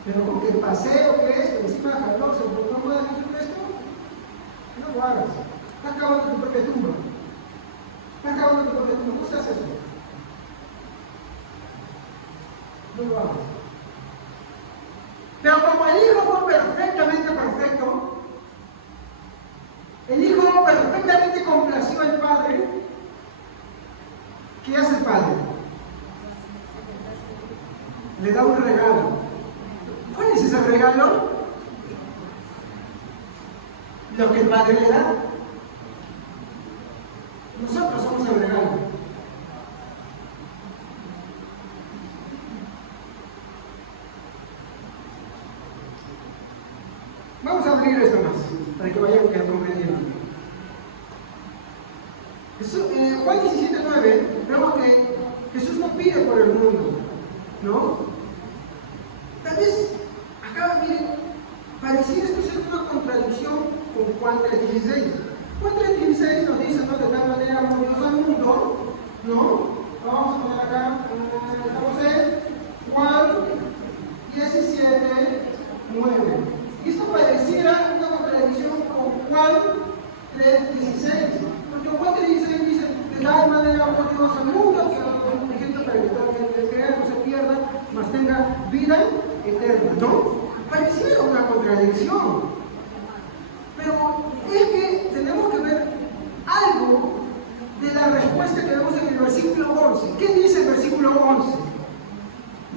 Pero con que el paseo que es, que encima de Jalón, se no puede Jesucristo, no lo hagas. Estás cavando tu propia tumba. Estás cavando tu propia tumba. No se hace eso. No lo hagas. Pero como el Hijo fue perfectamente perfecto, el Hijo perfectamente complació al Padre, ¿qué hace el Padre? Le da un regalo. ¿Cuál es ese regalo? Lo que el Padre le da. Nosotros somos el regalo. Vamos a abrir esto más, para que vayamos comprendiendo. Juan 17:9, vemos que Jesús no pide por el mundo, ¿no? Tal vez, acá, miren, pareciera esto ser una contradicción con Juan 3:16. Juan 3:16 nos dice, ¿no?, de tal manera amó Dios al mundo, ¿no? Vamos a poner acá, estamos en Juan 17:9. Y esto pareciera una contradicción con Juan 3:16. Porque Juan 3:16 dice, de tal manera amó Dios al mundo, que no es ejemplo para que todo el que crea no se pierda, mas tenga vida eterna, ¿no? Pareciera una contradicción. Pero es que tenemos que ver algo de la respuesta que vemos en el versículo 11. ¿Qué dice el versículo 11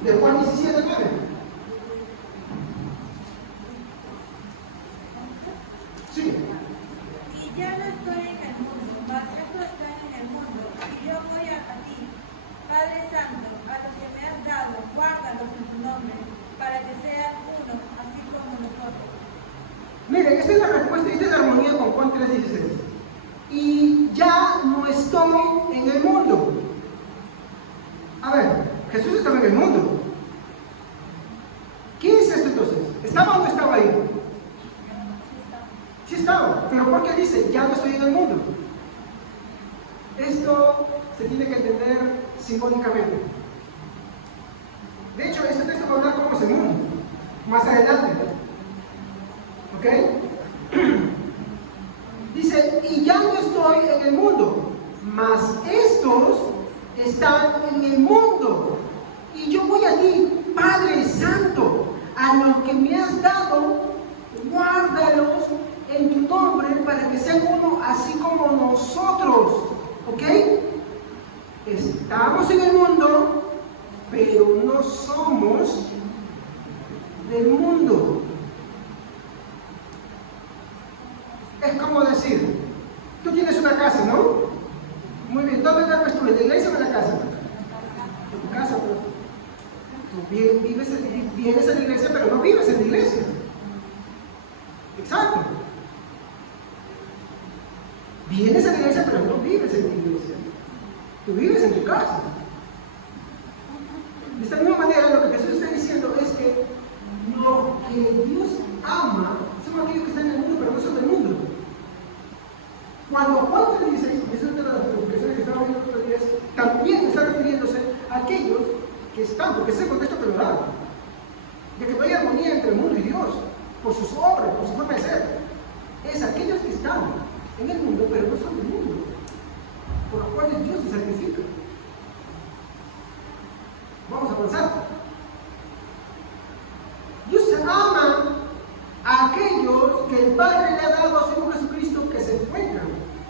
de Juan 17:9? Sí. Y ya no estoy en el mundo, mas estos están en el mundo, y yo voy a ti. Padre Santo, a los que me has dado, guárdalos en tu nombre, para que sean uno, así como nosotros. Miren, esta es la respuesta, esta es la armonía con Juan 3:16. Y ya no estoy en el mundo. A ver, Jesús estaba en el mundo. ¿Qué es esto entonces? ¿Estaba o no estaba ahí? Sí estaba, pero ¿por qué dice ya no estoy en el mundo? Esto se tiene que entender simbólicamente. De hecho, este texto va a hablar cómo es el mundo, más adelante. ¿Ok? Dice, y ya no estoy en el mundo, mas estos están en el mundo. Y yo voy a ti, Padre Santo, a los que me has dado, guárdalos en tu nombre para que sean uno así como nosotros. ¿Ok? Estamos en el mundo, pero no somos del mundo. Es como decir, tú tienes una casa, ¿no? Muy bien, ¿dónde duermes tú? ¿En la iglesia o en la casa? En tu casa, pero tú vienes a la iglesia, pero no vives en la iglesia. Exacto. Vienes a la iglesia, pero no vives en la iglesia. Tú vives en tu casa. De esta misma manera, lo que Jesús está diciendo es que lo que Dios ama son aquellos que están en el mundo, pero no son del mundo. Cuando Juan 3:16, y eso es una de las explicaciones que estaba viendo los otros días, también está refiriéndose a aquellos que están, porque ese contexto que lo da, de que no hay armonía entre el mundo y Dios, por sus obras, por su forma de ser. Es aquellos que están en el mundo, pero no son del mundo, por los cuales Dios se sacrifica. Vamos a avanzar. Dios ama a aquellos que el Padre le ha dado a su Hijo Jesucristo que se encuentran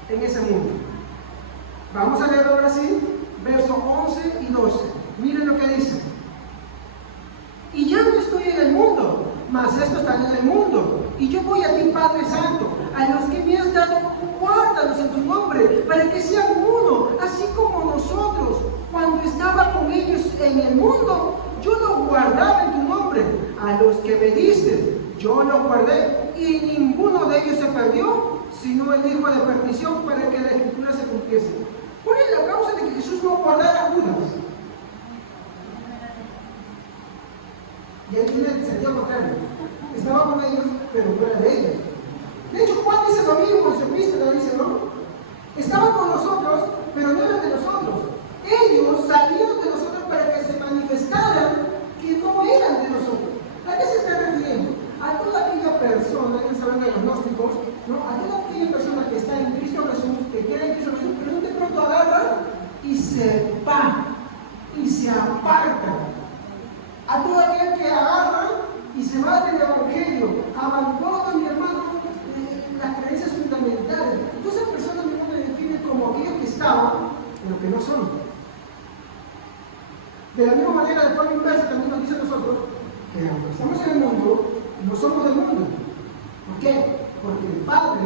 en ese mundo. Vamos a leer ahora sí, versos 11 y 12. Miren lo que dice. Y ya no estoy en el mundo, mas estos están en el mundo. Y yo voy a ti, Padre Santo, a los que me has dado, guárdalos en tu nombre, para que sean uno, así como nosotros. Cuando estaba con ellos en el mundo, yo los guardaba en tu nombre. A los que me diste, yo los guardé, y ninguno de ellos se perdió, sino el hijo de perdición, para que la escritura se cumpliese. ¿Cuál tiene el sentido contrario. Estaba con ellos, pero no era de ellos. De hecho, Juan dice lo mismo en su epístola, dice, ¿no? Estaban con nosotros, pero no eran de nosotros. Ellos salieron de nosotros para que se manifestaran que no eran de nosotros. ¿A qué se está refiriendo? A toda aquella persona, que hablan de los gnósticos, ¿no? A toda aquella persona que está en Cristo Jesús, que quiere en Cristo Jesús, pero de pronto agarra y se va, y se aparta. A todo aquel que agarra y se va del Evangelio, abandona, mi hermano, las creencias fundamentales. Entonces, esas personas mismo me definen como aquellos que estaban, pero que no son. De la misma manera, de forma inversa, también nos dice a nosotros que aunque estamos en el mundo, no somos del mundo. ¿Por qué? Porque el Padre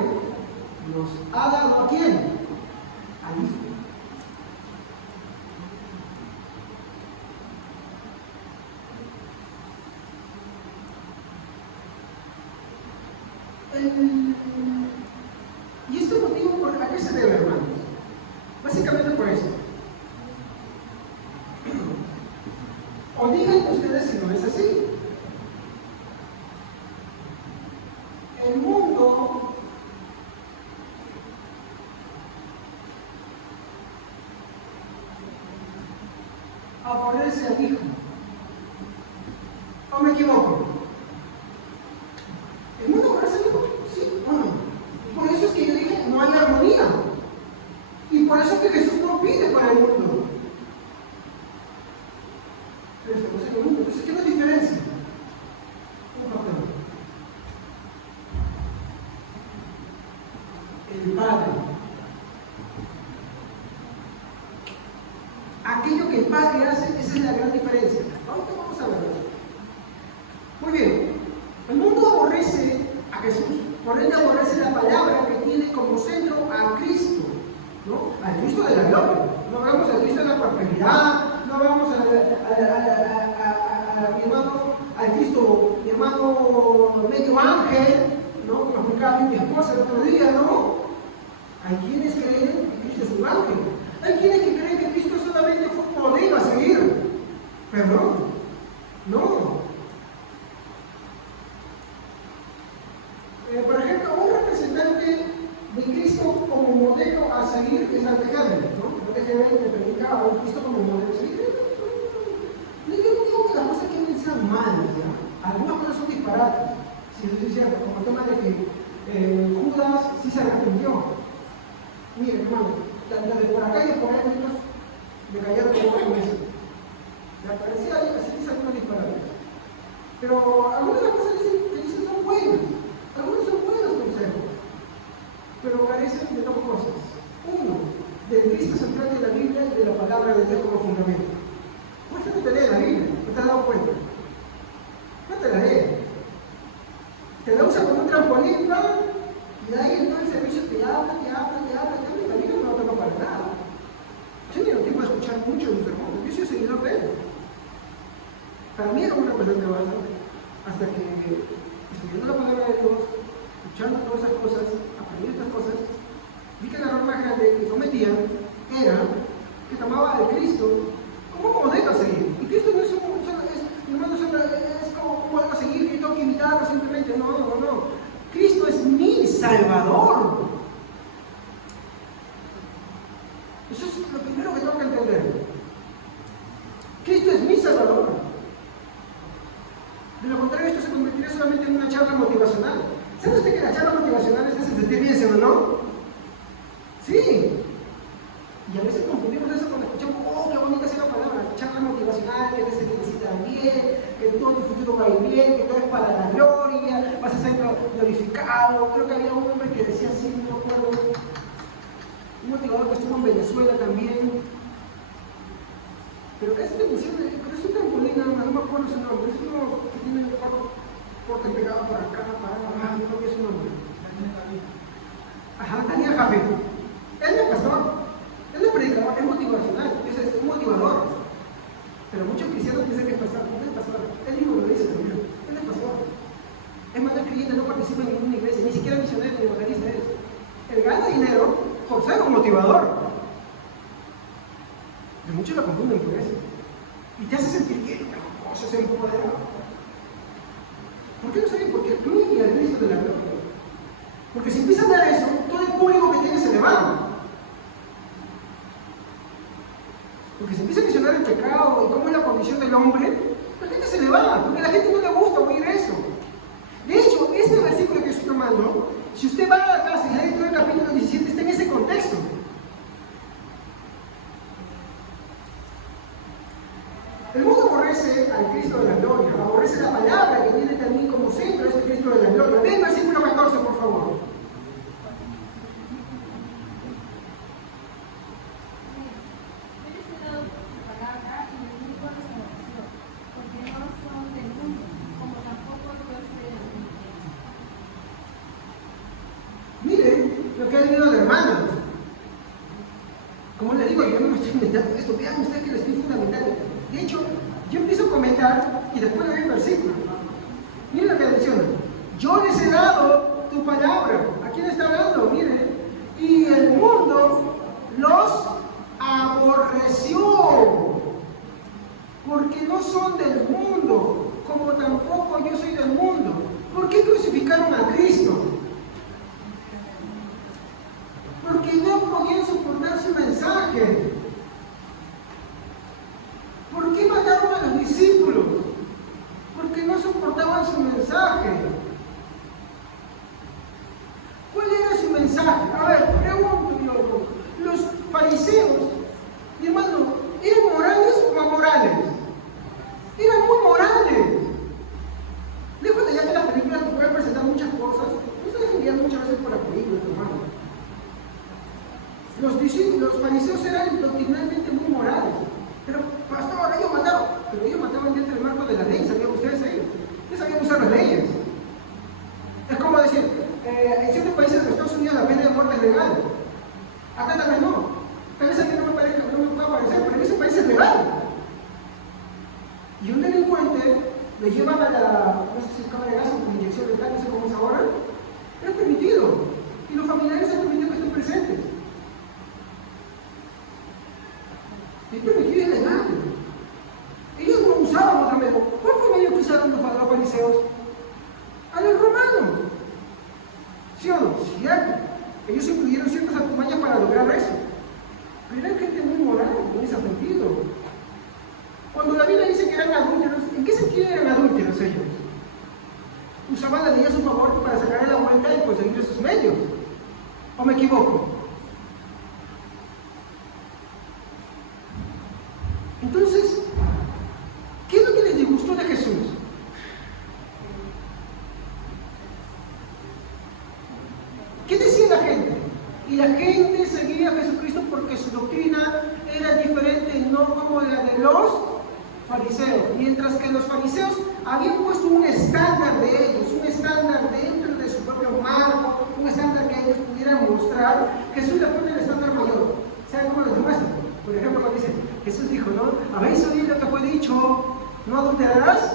nos ha dado ¿a quién? Al Hijo. Y este motivo, ¿a qué se debe, hermanos? Básicamente por eso. O digan ustedes si no es así. El mundo aborrece al Hijo. ¿O me equivoco? ¿El mundo aborrece al Hijo? Sí o no. Por eso es que yo dije, no hay armonía. Y por eso es que Jesús no pide para el mundo. Pero estamos en el mundo. Entonces, ¿qué nos diferencia? Un factor. El Padre. Aquello que el Padre hace, esa es la gran diferencia. Ahorita vamos a verlo. Muy bien. El mundo aborrece a Jesús. Por ende aborrece la palabra que tiene como centro a Cristo, ¿no? Al Cristo de la gloria. No hablamos al Cristo de la prosperidad, no hablamos mi hermano, al Cristo, mi hermano medio ángel, ¿no? Como explicaba mi esposa el otro día, ¿no? Hay quienes creen que Cristo es un ángel. Hay quienes que creen que Cristo solamente fue un modelo a seguir. Perdón. No. Por ejemplo, un representante de Cristo como modelo a seguir es Antejadre, ¿no? Antejadre le predicaba a Cristo como modelo a seguir. Yo no digo que las cosas que sean malas, ¿ya? Algunas cosas son disparates. Si eso es cierto, como el tema de que Judas sí se arrepintió. Mire, hermano, la de por acá y de por ahí me cayeron como una mesa. Me parecía así que algunos disparates. Pero algunas de las cosas que dicen son buenas. Algunos son buenos consejos, pero carecen de dos cosas. Uno, del Cristo central de la Biblia y de la palabra de Dios como fundamento. Pues no te lee la Biblia, no te has dado cuenta. No te la lee. Te la usa como un trampolín, ¿no? Y de ahí entonces el servicio te habla, y la Biblia no la toca para nada. Yo ni lo tengo que escuchar mucho de los hermanos, yo soy seguidor de él. Para mí era una cosa que bastante, hasta que estudiando la palabra de Dios, escuchando todas esas cosas, aprendiendo estas cosas, vi que la norma grande que cometían era que tomaba a Cristo como modelo a seguir. Y Cristo no es como un modelo a seguir que tengo que imitarlo simplemente. No. Cristo es mi Salvador. Eso es lo primero que tengo que entender. Cristo es mi Salvador. De lo contrario, esto se convertiría solamente en una charla motivacional. ¿Sabe usted que la charla motivacional es de sentir bien, ¿sí o no? Sí. Y a veces confundimos eso cuando escuchamos, oh, qué bonita es la palabra, charla motivacional, que se necesita bien, que todo tu futuro va a ir bien, que todo es para la gloria, vas a ser glorificado. Creo que había un hombre que decía así, no me acuerdo, un motivador que estuvo en Venezuela también. Pero casi te menciona, pero es un trampolín, no me acuerdo su nombre, es uno que tiene el corte pegado por acá, no creo que es su nombre. Ajá, Daniel Javier. Él no es pastor, él no es predicador, es motivacional, es un motivador. Pero muchos cristianos piensan que es pastor, no es pastor, él mismo lo dice también, él es pastor. Es más, el creyente no participa en ninguna iglesia, ni siquiera misionero ni evangelista es. Él gana dinero por ser un motivador. Y muchos lo confunden por eso. Y te hace sentir bien, cosas se empoderan. ¿Por qué no saben? Porque excluye al Cristo de la gloria. Porque si empiezan a dar eso, todo el público que tiene se le va. Porque si empieza a mencionar el pecado y cómo es la condición del hombre, la gente se le va, porque a la gente no le gusta oír eso. De hecho, este versículo que estoy tomando, si usted va a la casa y lee todo el capítulo 17, está en ese contexto. El mundo aborrece al Cristo de la gloria, aborrece la palabra que tiene también como centro este Cristo de la gloria. Ven el versículo 14, por favor. Miren lo que ha venido de hermanas. Como les digo, yo no me estoy inventando esto. Vean ustedes que lo estoy fundamentando. De hecho, yo empiezo a comentar y después le doy el versículo. Miren lo que menciona. Yo les he dado tu palabra. ¿A quién está hablando? Miren. Y el mundo los aborreció. Porque no son del mundo, como tampoco yo soy del mundo. ¿Por qué crucificaron a Cristo? Porque no podían soportar su mensaje. ¿Por qué mataron a los discípulos? Porque no soportaban su mensaje. ¿Cuál era su mensaje? A ver, pregunto yo. Los fariseos, mi hermano, ¿eran morales o amorales? Eran muy morales. Lejos de ya que las películas te pueden presentar muchas cosas, ustedes envían muchas veces por la película, hermano. Los fariseos eran doctrinalmente muy morales. Pero, pastor, ellos mataron. Pero ellos mataban dentro del marco de la ley, ¿sabían ustedes ahí? Ellos sabían usar las leyes. Es como decir, en ciertos países de Estados Unidos la pena de muerte es legal. Acá tal vez no. Tal vez aquí no me pueda parecer, pero en ese país es legal. Y un delincuente le llevan a la, no sé si es cámara de gas o con inyección letal, no sé cómo es ahora, es permitido. Y los familiares han permitido que estén presentes. Es permitido y es legal. Ellos no usaban otra medio. ¿Cuál fue el medio que usaron los fariseos? A los romanos. ¿Sí o no? Cierto. Ellos incluyeron ciertas artimañas para lograr eso. Pero eran gente muy moral, en ese sentido. Cuando la Biblia dice que eran adúlteros, ¿en qué sentido eran adúlteros ellos? Usaban la ley a su favor para sacarle la vuelta y conseguir sus medios. ¿O me equivoco? Entonces, ¿qué es lo que les disgustó de Jesús? ¿Qué decía la gente? Y la gente seguía a Jesucristo porque su doctrina era diferente, no como la de los fariseos. Mientras que los fariseos habían puesto un estándar de ellos, un estándar dentro de su propio marco, un estándar que ellos pudieran mostrar, Jesús le pone el estándar mayor. ¿Saben cómo lo demuestra? Por ejemplo, cuando dice, Jesús dijo, ¿no? ¿Habéis oído lo que fue dicho? ¿No adulterarás?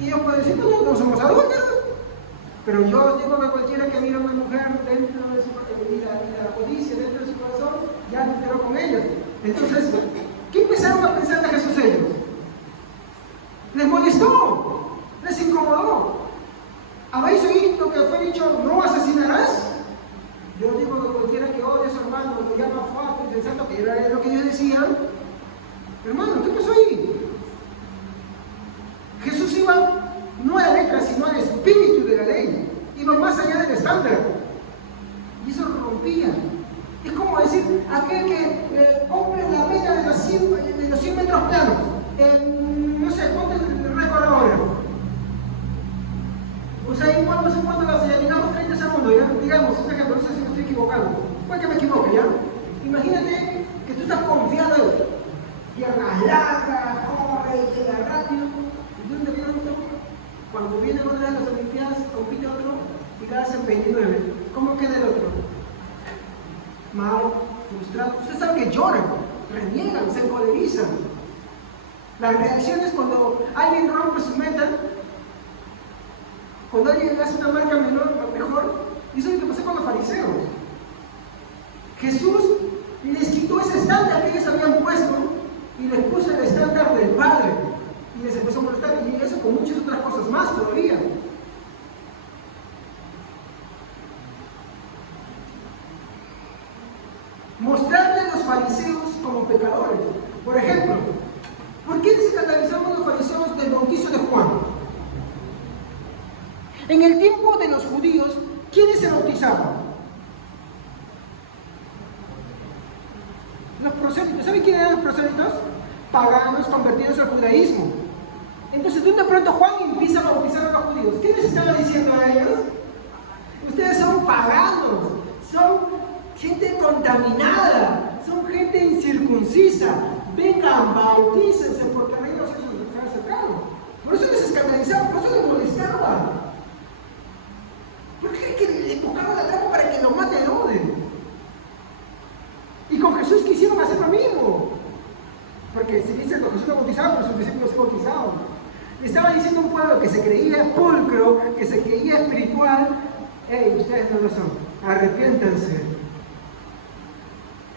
Y ellos pueden decir, no somos adúlteros. Pero yo os digo que cualquiera que mira a una mujer dentro de su y la codicia dentro de su corazón, ya adulteró con ellos. Entonces, ¿qué empezaron a pensar de Jesús ellos? Les molestó, les incomodó. ¿Habéis oído lo que fue dicho, no asesinarás? Yo digo que cualquiera que odie a su hermano, lo llama fuerte, pensando que era lo que ellos decían. Hermano, ¿qué pasó ahí? Jesús iba no a la letra, sino al espíritu de la ley. Iba más allá del estándar. Y eso rompía. Es como decir, aquel que cumple la meta de los 100 metros planos. No sé, ¿cuánto es el récord ahora? O sea, igual no sé cuánto lo hace, ya digamos 30 segundos, ¿ya? Digamos, un ejemplo, no sé si me estoy equivocando. Puede que me equivoque, ¿ya? Imagínate que tú estás confiado en piernas largas, corre, llega rápido. ¿Y dónde viene otro? Cuando viene otra de las Olimpiadas, compite otro y la hacen 29. ¿Cómo queda el otro? Mal, frustrado. Ustedes saben que lloran, reniegan, se encolerizan. Las reacciones cuando alguien rompe su meta, cuando alguien hace una marca mejor, y eso es lo que pasó con los fariseos. Jesús les quitó ese estándar que ellos habían puesto y les puso el estándar del Padre. Y les empezó a molestar, y eso con muchas otras cosas más todavía. pecadores. Por ejemplo, ¿por qué se escandalizaban los fariseos del bautizo de Juan? En el tiempo de los judíos, ¿quiénes se bautizaban? Los prosélitos. ¿Saben quiénes eran los prosélitos? Paganos convertidos al judaísmo. Entonces, de pronto Juan empieza a bautizar a los judíos. ¿Qué les estaba diciendo a ellos? Ustedes son paganos, son gente contaminada, son gente incircuncisa. Vengan, bautícense porque el reino se ha acercado. Por eso les escandalizaban, por eso les molestaban. ¿Por qué que le buscaban la trampa para que lo maten o y con Jesús quisieron hacer lo mismo? Porque si dicen que Jesús lo bautizaba, pues sus discípulos se bautizaban. Le estaba diciendo a un pueblo que se creía pulcro, que se creía espiritual. ¡Ey, ustedes no lo son! Arrepiéntanse.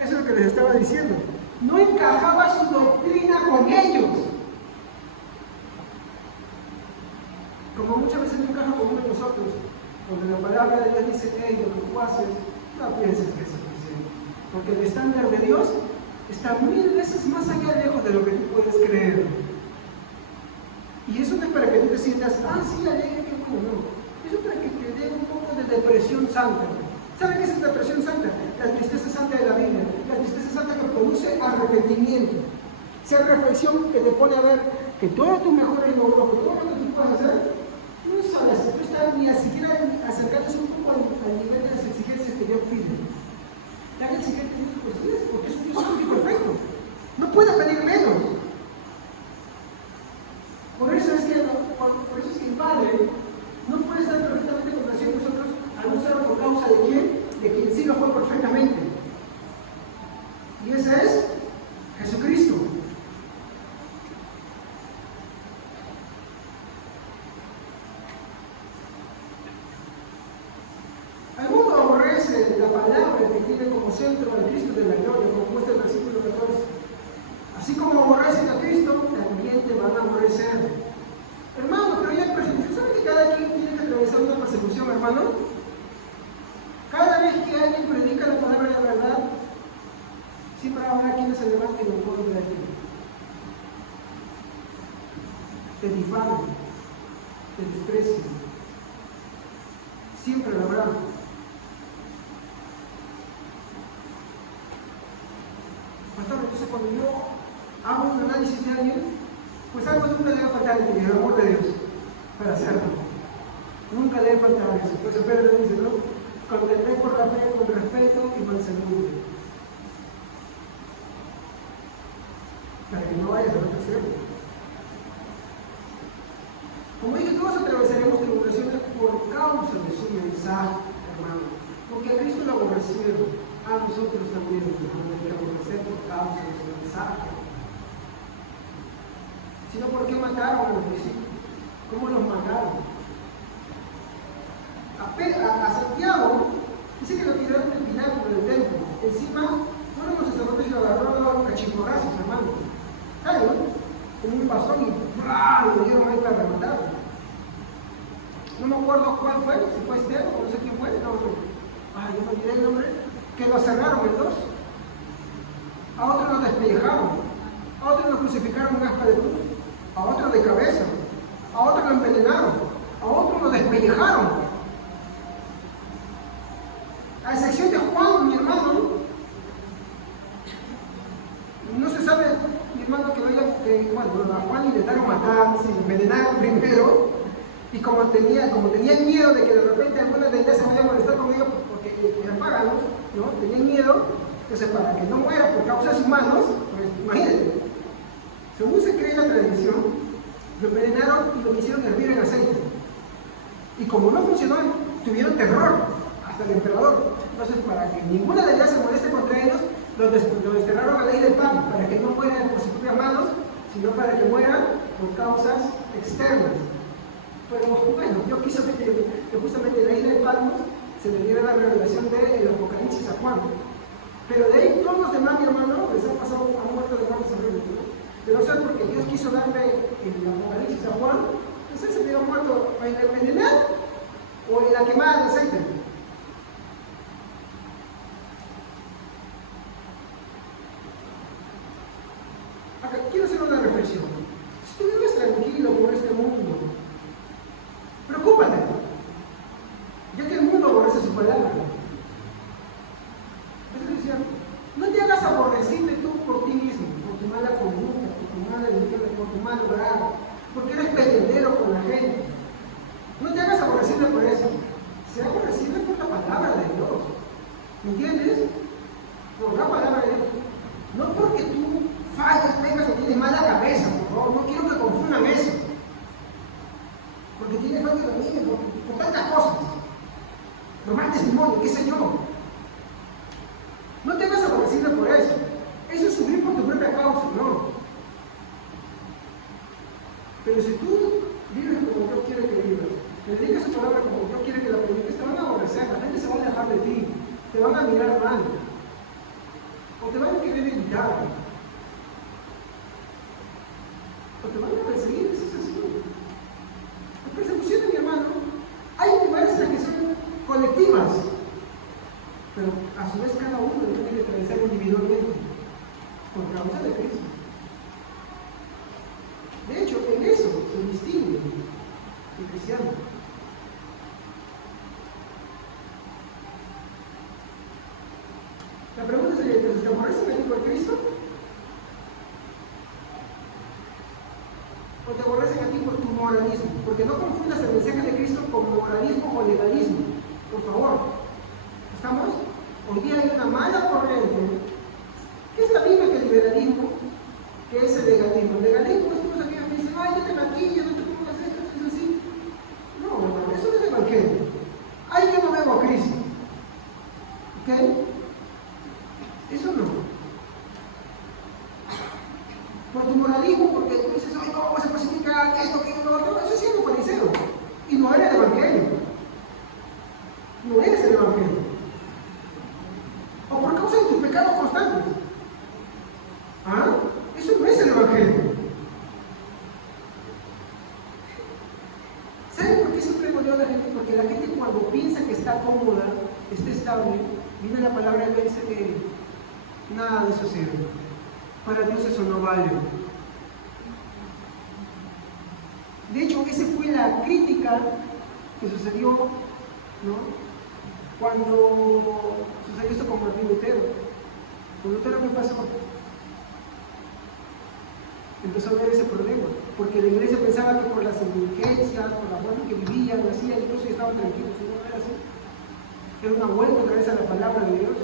Eso es lo que les estaba diciendo. No encajaba su doctrina con ellos. Como muchas veces no encaja con uno de nosotros. Cuando la palabra de Dios dice, hey, lo que tú haces, no pienses que es suficiente. Porque el estándar de Dios está 1000 veces más allá lejos de lo que tú puedes creer. Y eso no es para que tú te sientas, sí, alegre, qué bueno, no. Eso es para que te dé un poco de depresión santa. ¿Saben qué es la depresión santa? La tristeza santa de la Biblia. La tristeza santa que produce arrepentimiento. Esa reflexión que te pone a ver que todos tus mejores logros, que todo lo que tú puedes hacer, no sabes, tú estás ni siquiera acercándose un poco al nivel de las exigencias que Dios pide. La exigente Dios porque es un Dios santo y perfecto. No puede pedir menos. Por eso es que el Padre no puede estar perfectamente complacido en nosotros al usarlo por causa de quién, de quien sí lo fue perfectamente. Y ese es Jesucristo. El mundo aborrece la palabra que tiene como centro al Cristo de la gloria, como muestra el versículo 14. Así como aborrecen a Cristo, también te van a aborrecer. Hermano, pero ya hay persecución. ¿Sabe que cada quien tiene que atravesar una persecución, hermano? Cada vez que alguien predica la palabra de la verdad, siempre habrá quienes se levanten en contra de ti. Te difamen, te desprecian. Siempre lo habrá. Pastor, entonces cuando yo hago un análisis de alguien, pues algo nunca debe faltar en el amor de Dios para hacerlo. Nunca debe faltar eso. Pues Pedro dice, ¿no? Contenté por la fe con respeto y mansedumbre. Para que no vayas a retroceder. Como dije, todos atravesaremos tribulaciones por causa de su mensaje, hermano. Porque a Cristo lo aborrecieron, a nosotros también nos tenemos que aborrecer por causa de su mensaje. Sino por qué mataron a los discípulos, cómo los mataron. A Santiago dice que lo tiraron del pináculo del templo. Encima fueron los sacerdotes y lo agarraron a chimorrazos, hermano. ¿Saben, no? Como un bastón y lo dieron ahí para rematarlo. No me acuerdo cuál fue, si fue Esteban o no sé quién fue, yo me olvidé el nombre, que lo cerraron en dos. A otros lo despellejaron, a otros lo crucificaron en aspa de cruz, a otros de cabeza, a otros lo envenenaron, a otros lo despellejaron. A excepción de Juan, mi hermano, no se sabe, mi hermano, a Juan intentaron matar, se envenenaron primero, y como tenían miedo de que de repente alguna de ellas se vaya a molestar conmigo porque eran paganos, ¿no? Tenían miedo, entonces para que no muera por causas humanas, pues imagínate, según se cree la tradición, lo envenenaron y lo quisieron hervir en aceite. Y como no funcionó, tuvieron terror, hasta el emperador. Entonces, para que ninguna de ellas se moleste contra ellos, lo desterraron a la isla de Patmos, para que no mueran por sus propias manos, sino para que mueran por causas externas. Pero bueno, yo quiso que justamente en la isla de Patmos se le diera la revelación del Apocalipsis a Juan. Pero de ahí todos los demás, mi hermano, les han pasado, han muerto de muertes horribles, ¿no? De no ser porque Dios quiso darle el Apocalipsis a Juan, entonces se hubiera muerto en el envenenado o en la quemada de aceite. quiero hacer una reflexión. Si tú vives tranquilo por este mundo, preocúpate, ya que el mundo aborrece su palabra. Eso es cierto. No te hagas aborrecerte tú por ti mismo, por tu mala conducta, por tu mala educación, por tu mal obrar, porque eres peleonero con la gente. No te hagas aborrecerte por eso. Sea aborrecible por la palabra de Dios. ¿Me entiendes? Por la palabra de Dios. No porque tú fallas, vengas o tienes mala cabeza, por favor. No quiero que confundan eso. Porque tienes falta de dominio, por tantas cosas. Por mal testimonio, qué sé yo. No te hagas aborrecible por eso. Eso es sufrir por tu propia causa, no. Pero si tú vives como Dios quiere que vivas, le dedicas su palabra como Dios quiere que la prediques, te van a aborrecer, la gente se va a alejar de ti, te van a mirar mal, o te van a querer evitar, o te van a perseguir, eso es así. Las persecuciones, mi hermano, hay lugares en las que son colectivas, pero a su vez cada uno lo tiene que atravesar individualmente, por causa de Cristo. De hecho, en eso se distingue el cristiano. La pregunta sería, entonces, ¿te aborreces de ti por Cristo? ¿O te aborrecen a ti por tu moralismo? Porque no confundas el mensaje de Cristo con moralismo o legalismo. Por favor. ¿Estamos? Hoy día hay una mala corriente que es la misma que el liberalismo, que es el legalismo. El legalismo es como aquellos que dicen, ay, yo te maquillo, no te pongas esto, eso es así. No, hermano, eso no es evangelio. Ay, yo no veo a Cristo. ¿Ok? Eso no. Por tu moralismo, porque tú dices, ay, ¿cómo vas a clasificar esto, que lo otro? Eso sí es un fariseo. Y no eres el evangelio. No eres el evangelio. O por causa de tus pecados constantes. ¿Ah? Eso no es el evangelio. ¿Saben por qué siempre golpeo a la gente? Porque la gente cuando piensa que está cómoda, está estable, viene la palabra y dice que nada de eso sirve. Para Dios eso no vale. De hecho, esa fue la crítica que sucedió, ¿no? Cuando sucedió esto con Martín Lutero. Con Lutero, ¿qué pasó? Empezó a ver ese problema, porque la iglesia pensaba que por las indulgencias, por la forma que vivían, hacían, entonces estaban tranquilos. No era así. Era una vuelta otra vez a la palabra de Dios.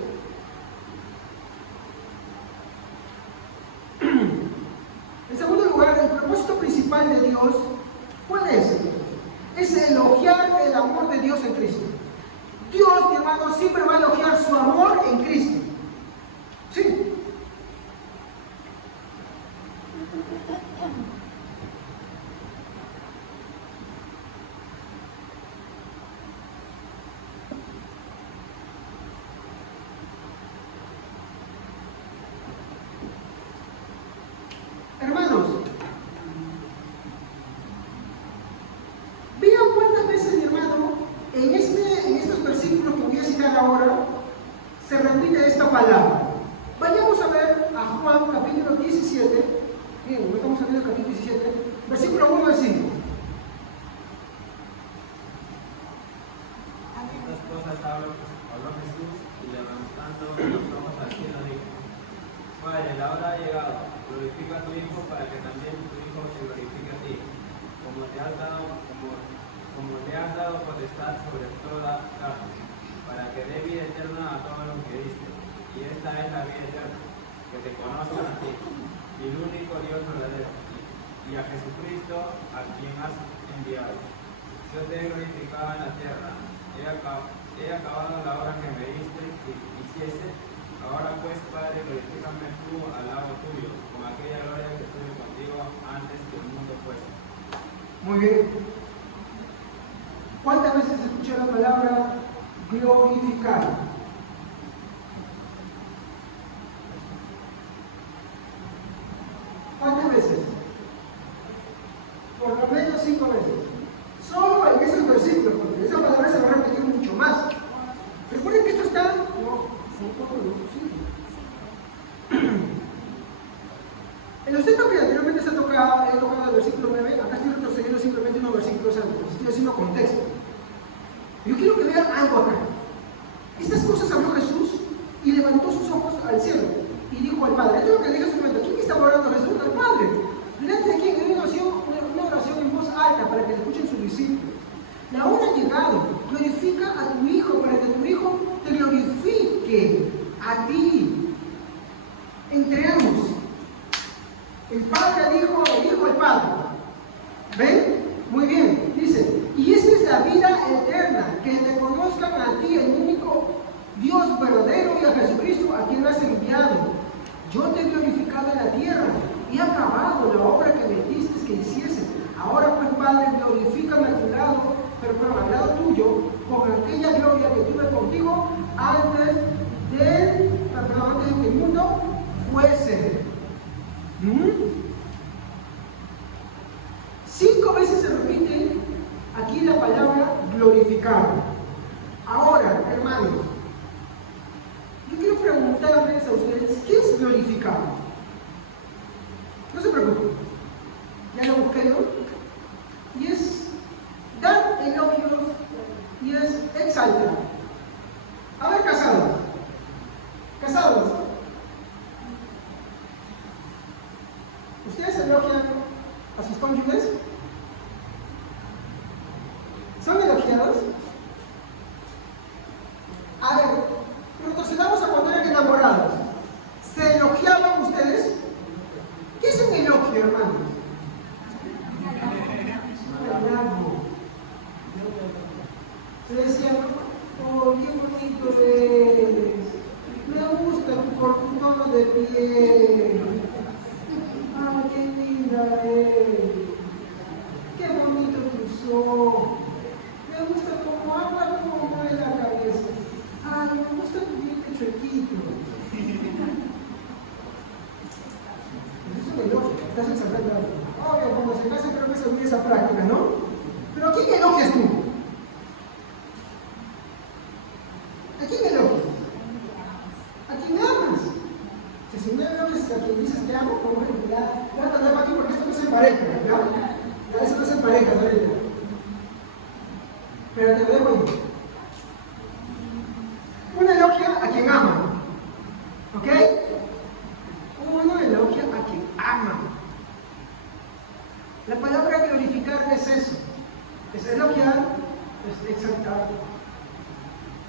En segundo lugar, el propósito principal de Dios, ¿cuál es? Es elogiar el amor de Dios en Cristo. Dios, mi hermano, siempre va a elogiar su amor en Cristo. Sí. Hermanos, vean cuántas veces, mi hermano, en estos versículos que voy a citar ahora, se repite esta palabra. Vayamos a ver a Juan capítulo 17. Bien, estamos en el capítulo 17, versículo 1 al 5. Estas cosas habló Jesús y levantando los ojos al cielo dijo: Padre, la hora ha llegado, glorifica a tu Hijo para que también tu Hijo te glorifique a ti, como te has dado potestad sobre toda carne, para que dé vida eterna a todos los que diste. Y esta es la vida eterna, que te conozcan a ti, el único Dios verdadero, y a Jesucristo a quien has enviado. Yo te he glorificado en la tierra, he acabado la obra que me diste que hiciese. Ahora pues, Padre, glorifícame tú al lado tuyo, con aquella gloria que tuve contigo antes que el mundo fuese. Muy bien. ¿Cuántas veces escuché la palabra glorificar? ¿Cuántas veces? Por lo menos 5 veces. Solo en esos versículos, porque esa palabra se va a repetir mucho más. Recuerden que esto está... No, son todos los En los textos que anteriormente se ha tocado, he tocado el versículo 9, acá estoy retrocediendo simplemente unos versículos antes, estoy haciendo contexto. Yo quiero que vean algo acá. Estas cosas habló Jesús y levantó sus ojos al cielo y dijo al Padre. Esto es lo que le dije hace un momento. ¿Quién estaba orando Jesús? Al Padre. Delante de quién, en una oración en voz alta para que le escuchen sus discípulos. La hora ha llegado. Glorifica a tu Hijo para que tu Hijo te glorifique a ti. Entre ambos. El Padre al Hijo, el Hijo al Padre. ¿Ven? Muy bien. Dice, y esta es la vida eterna, que te conozcan a ti, el único Dios verdadero, y a Jesucristo, a quien has enviado. Yo te he glorificado en la tierra y he acabado la obra que me diste que hiciese. Ahora pues, Padre, glorifícame a tu lado, pero al lado tuyo, con aquella gloria que tuve contigo antes de que el mundo fuese. 5 veces se repite aquí la palabra glorificar. Ahora, hermanos, yo quiero preguntarles a ustedes, ¿qué es glorificar? No se preocupen, ya lo busqué yo. Y es dar elogios y es exaltar. A ver, casados. Casados. ¿Ustedes elogian a sus cónyuges? ¿Son elogiados? A ver, retrocedamos a cuando eran enamorados. ¿Se elogiaban ustedes? ¿Qué es un elogio, hermanos? Se decían, oh, qué bonito eres, me gusta tu tono de piel, ah, qué linda eres, qué bonito tus ojos, me gusta cómo habla, cómo mueve la cabeza, ay, me gusta tu diente chuequito. Es un elogio, estás ensalzando algo. Obvio, cuando se casa creo que se olvida esa práctica, ¿no? Pero ¿a quién elogias tú? ¿A quién elogias? ¿A quién amas? Si no elogias a quien dices que amo, pues bueno, ya te dejo aquí porque esto no es en pareja, ¿ya? Ya eso no es en pareja, ¿no? Pero te lo dejo ahí. Uno elogia a quien ama, ¿ok? Uno elogia a quien ama. La palabra glorificar es eso, es elogiar, es exaltar.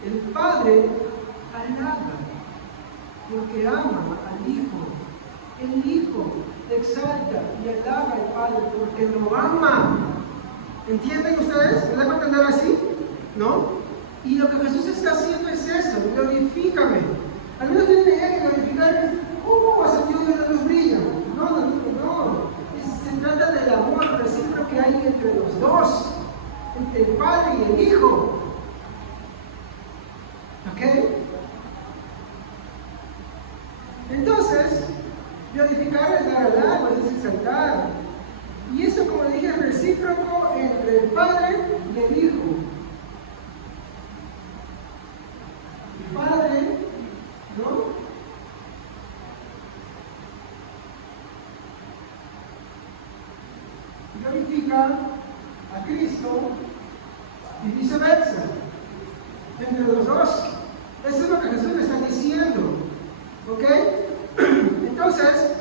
El Padre alaba porque ama al Hijo. El Hijo exalta y alaba al Padre porque lo ama. ¿Entienden ustedes? ¿Me dejo entender así? ¿No? Y lo que Jesús está haciendo es eso, glorifícame. Algunos tienen la idea que glorificar es, ¿cómo hacia Dios de la luz brilla? No. Se trata del amor recíproco que hay entre los dos, entre el Padre y el Hijo. ¿Ok? Entonces, glorificar es dar alabas, es exaltar. Y eso, como dije, es recíproco entre el Padre y el Hijo. El Padre, ¿no? Glorifica a Cristo y viceversa. Entre los dos. Eso es lo que Jesús me está diciendo. ¿Ok? Entonces,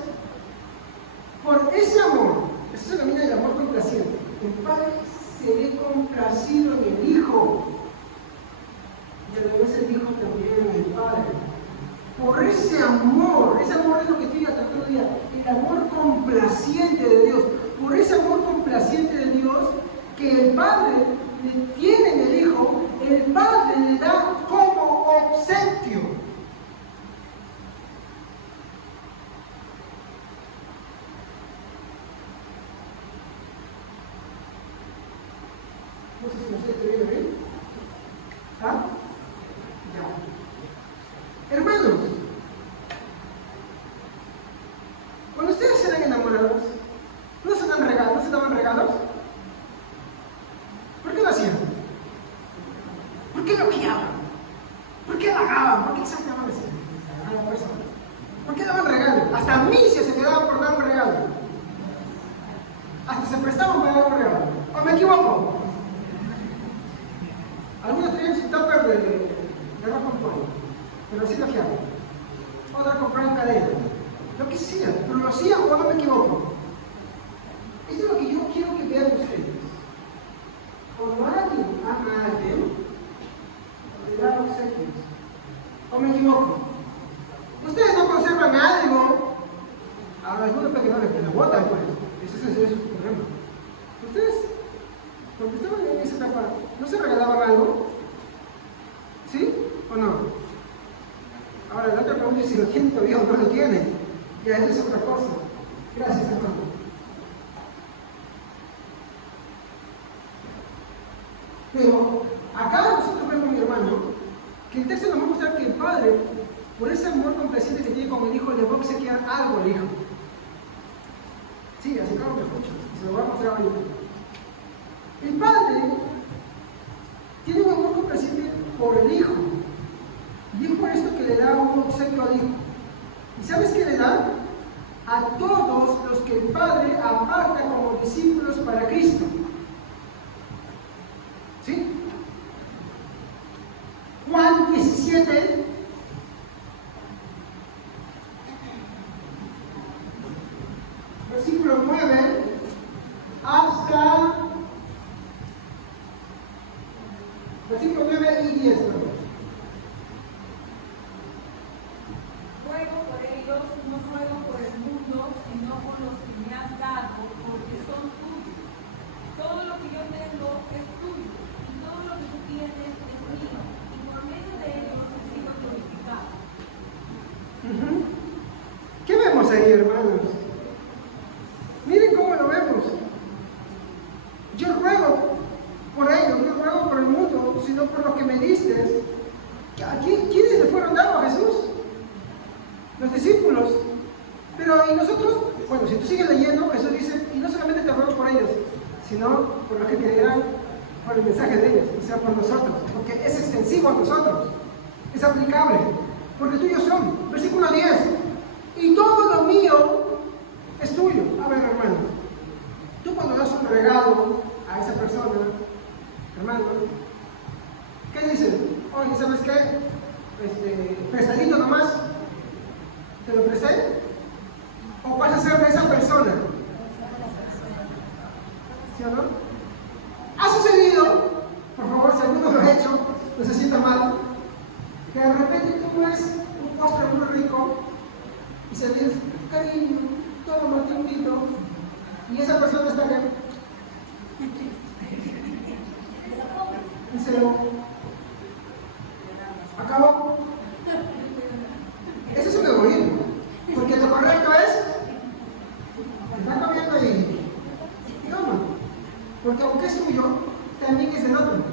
por ese amor, eso se denomina el amor complaciente. El Padre se ve complacido en el Hijo. Y además el Hijo también en el Padre. Por ese amor es lo que estoy tratando de decir, el amor complaciente de Dios. Por ese amor complaciente de Dios que el Padre le tiene en el Hijo, el Padre le da como obsequio. No sé si me estoy entendiendo bien. ¿Ah? Ya. Hermanos, cuando ustedes eran enamorados, ¿no se daban regalos? ¿Por qué lo hacían? ¿Por qué elogiaban? ¿Por qué halagaban? ¿Por qué exaltaban a la persona? ¿Por qué daban regalos? Hasta a mí se me daba por dar un regalo. se prestaban para algo real. ¿O me equivoco? Algunos tenían su tupper de arroz con pollo, pero así lo hacían. Otros compraban cadena. Lo que sea, pero lo hacían o no me equivoco. Esto es lo que yo quiero que vean ustedes. Cuando alguien ama a alguien, le da obsequios. ¿O me equivoco? Ustedes no conservan algo. Ahora, algunos para que no les botan, pues. Ese es su problema. Ustedes, cuando estaban en esa etapa, ¿no se regalaban algo? ¿Sí o no? Ahora, la otra pregunta es si lo tienen todavía o no lo tienen. Ya, eso es otra cosa. Gracias, hermano. Pero acá nosotros vemos, mi hermano, que el texto nos va a mostrar que el padre, por ese amor complaciente que tiene con el hijo, le va a obsequiar algo al hijo. Sí, así como me escucho, se lo voy a mostrar ahorita. El padre tiene un amor complaciente por el hijo. Y es por esto que le da un obsequio al hijo. ¿Y sabes qué le da? A todos los que el padre aparta como discípulos para Cristo. ¿Sí? Juan 17, versículo 9 hasta versículo 9 y 10. Ruego por ellos, no ruego por el mundo, sino por los que me has dado, porque son tuyos. Todo lo que yo tengo es tuyo, y todo lo que tú tienes es mío, y por medio de ellos he sido glorificado. ¿Qué vemos ahí, hermanos? Miren cómo lo vemos. Yo ruego por ellos, no ruego por el mundo, sino por lo que me diste. ¿Quiénes le fueron dados a Jesús? Los discípulos. Pero, ¿y nosotros? Bueno, si tú sigues leyendo, Jesús dice, y no solamente te ruego por ellos, sino por los que creerán por el mensaje de ellos, o sea, por nosotros, porque es extensivo a nosotros, es aplicable, porque tuyos son. Versículo 10, y todo lo mío es tuyo. A ver, hermano, tú cuando das un regalo a esa persona, hermano, ¿qué dices? Oye, ¿sabes qué? Prestadito nomás, ¿te lo presté? ¿O vas a ser de esa persona? ¿Sí o no? ¿Ha sucedido, por favor, si alguno lo ha hecho, no se sienta mal, que de repente tú ves un postre muy rico y se dice, cariño, toma, te invito, y esa persona está bien? Y se lo acabó. Eso es un egoísmo, porque lo correcto es, está comiendo y toma, porque aunque es tuyo, también es del otro.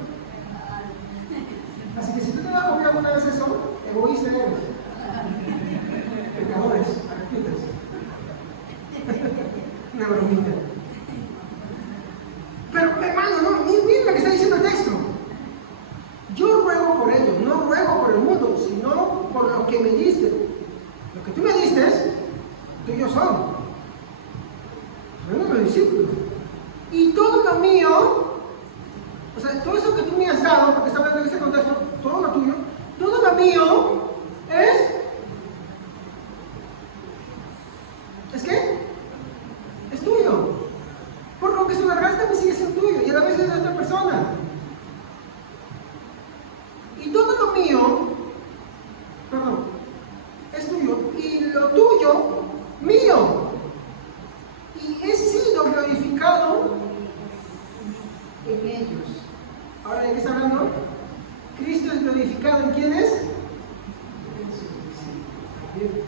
Así que si tú te vas a comer alguna vez eso, egoísta eres. Pecadores, arrepientes. Una bromita. Pero hermano, no, miren lo que está diciendo el texto. Yo ruego por ellos, no ruego por el mundo, sino por lo que me diste. Lo que tú me diste, tuyos son. Son los discípulos. Y todo lo mío, o sea, todo eso que tú me has dado, porque está hablando en este contexto, todo lo tuyo, todo lo mío ¿es qué? Es tuyo. Por lo que se lo regalaste también sigue siendo tuyo, y a la vez es de otra persona. Y todo lo mío, perdón, es tuyo, y lo tuyo, mío. Y he sido glorificado en ellos. Ahora, ¿de qué está hablando? Cristo es glorificado en quiénes? En sus discípulos.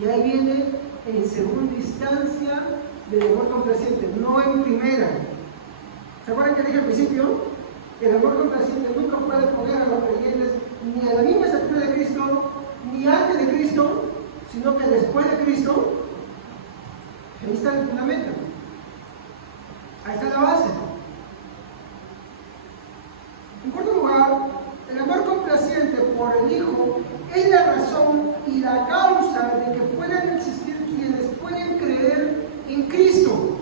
Y ahí viene en segunda instancia del amor complaciente, no en primera. ¿Se acuerdan que dije al principio? El amor complaciente nunca puede poner a los creyentes ni a la misma estatura de Cristo, ni antes de Cristo, sino que después de Cristo. Ahí está el fundamento. Ahí está la base. En cuarto lugar, el amor complaciente por el Hijo es la razón y la causa de que puedan existir quienes pueden creer en Cristo.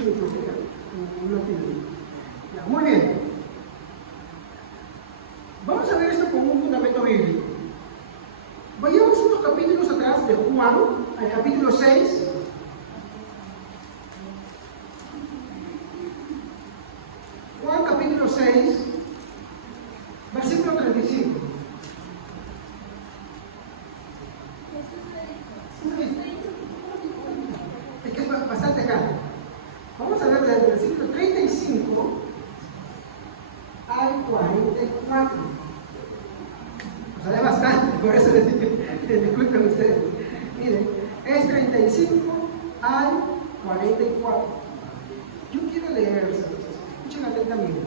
tiene que usted, no tiene. Ya, muy bien. Vamos a ver esto como un fundamento bíblico. Vayamos unos capítulos atrás de Juan, al capítulo 6. Juan capítulo 6, versículo 35. Es que es bastante acá. Vamos a ver del versículo 35 al 44. O sea, es bastante, por eso les disculpen ustedes. Miren, es 35 al 44. Yo quiero leer, escuchen atentamente.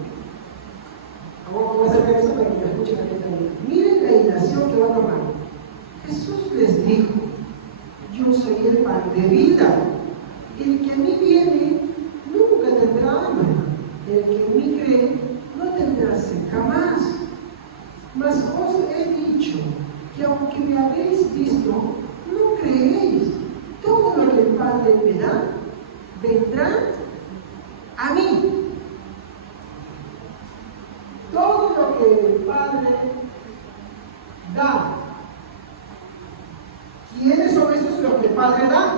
Vamos a hacer eso para que me escuchen atentamente. Miren la ilación que va a tomar. Jesús les dijo: yo soy el pan de vida. El que a mí viene nunca tendrá hambre. El que en mí cree no tendrá sed jamás. Mas os he dicho que aunque me habéis visto, no creéis. Todo lo que el Padre me da, vendrá a mí. Todo lo que el Padre da. ¿Quiénes son estos los que el Padre da?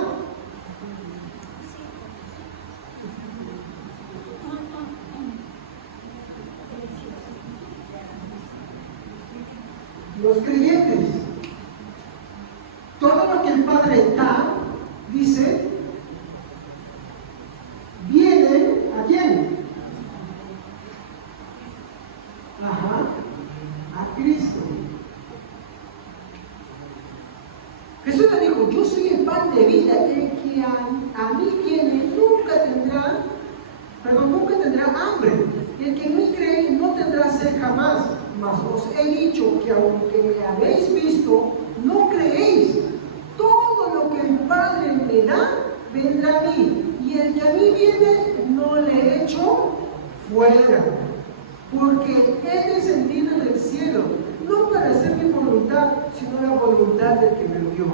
Los creyentes. Todo lo que el Padre da, dice, viene ¿a quién? A Cristo. Jesús le dijo: yo soy el pan de vida. El que a mí viene nunca tendrá hambre. El que en mí cree no tendrá sed jamás. Mas os he dicho que aunque me habéis visto, no creéis. Todo lo que el Padre me da, vendrá a mí. Y el que a mí viene, no le echo fuera. Porque he descendido del cielo, no para hacer mi voluntad, sino la voluntad del que me envió.